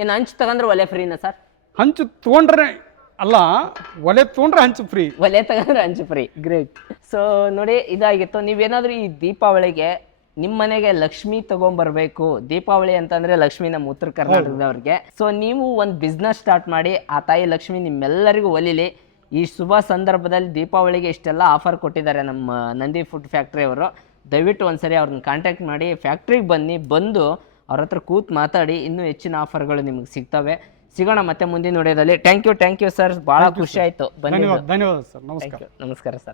ಏನ್ ಹಂಚ್ ತಗೊಂಡ್ರೆ ಒಲೆ ಫ್ರೀನಾ ಸರ್? ಹಂಚು ತಗೊಂಡ್ರೆ ಅಲ್ಲ, ಒಲೆ ತಗೊಂಡ್ರೆ ಹಂಚು ಫ್ರೀ. ಒಲೆ ತಗೊಂಡ್ರೆ ಹಂಚು ಫ್ರೀ. ಗ್ರೇಟ್. ಸೊ ನೋಡಿ, ಇದಾಗಿತ್ತು. ನೀವೇನಾದ್ರೂ ಈ ದೀಪಾವಳಿಗೆ ನಿಮ್ಮ ಮನೆಗೆ ಲಕ್ಷ್ಮಿ ತಗೊಂಡ್ಬರ್ಬೇಕು, ದೀಪಾವಳಿ ಅಂತಂದ್ರೆ ಲಕ್ಷ್ಮಿ ನಮ್ಮ ಉತ್ತರ ಕರ್ನಾಟಕದವ್ರಿಗೆ. ಸೊ ನೀವು ಒಂದು ಬಿಸ್ನೆಸ್ ಸ್ಟಾರ್ಟ್ ಮಾಡಿ, ಆ ತಾಯಿ ಲಕ್ಷ್ಮಿ ನಿಮ್ಮೆಲ್ಲರಿಗೂ ಒಲಿಲಿ. ಈ ಶುಭ ಸಂದರ್ಭದಲ್ಲಿ ದೀಪಾವಳಿಗೆ ಇಷ್ಟೆಲ್ಲ ಆಫರ್ ಕೊಟ್ಟಿದ್ದಾರೆ ನಮ್ಮ ನಂದಿ ಫುಡ್ ಫ್ಯಾಕ್ಟ್ರಿ ಅವರು. ದಯವಿಟ್ಟು ಒಂದ್ಸರಿ ಅವ್ರನ್ನ ಕಾಂಟ್ಯಾಕ್ಟ್ ಮಾಡಿ, ಫ್ಯಾಕ್ಟ್ರಿಗೆ ಬಂದು ಅವ್ರ ಹತ್ರ ಕೂತ್ ಮಾತಾಡಿ, ಇನ್ನೂ ಹೆಚ್ಚಿನ ಆಫರ್ಗಳು ನಿಮಗೆ ಸಿಗ್ತವೆ. ಸಿಗೋಣ ಮತ್ತೆ ಮುಂದಿನ ವಿಡಿಯೋದಲ್ಲಿ. ಥ್ಯಾಂಕ್ ಯು ಸರ್, ಬಹಳ ಖುಷಿ ಆಯ್ತು ಬಂದಿದ್ದು. ಧನ್ಯವಾದ ಸರ್. ನಮಸ್ಕಾರ. ನಮಸ್ಕಾರ ಸರ್.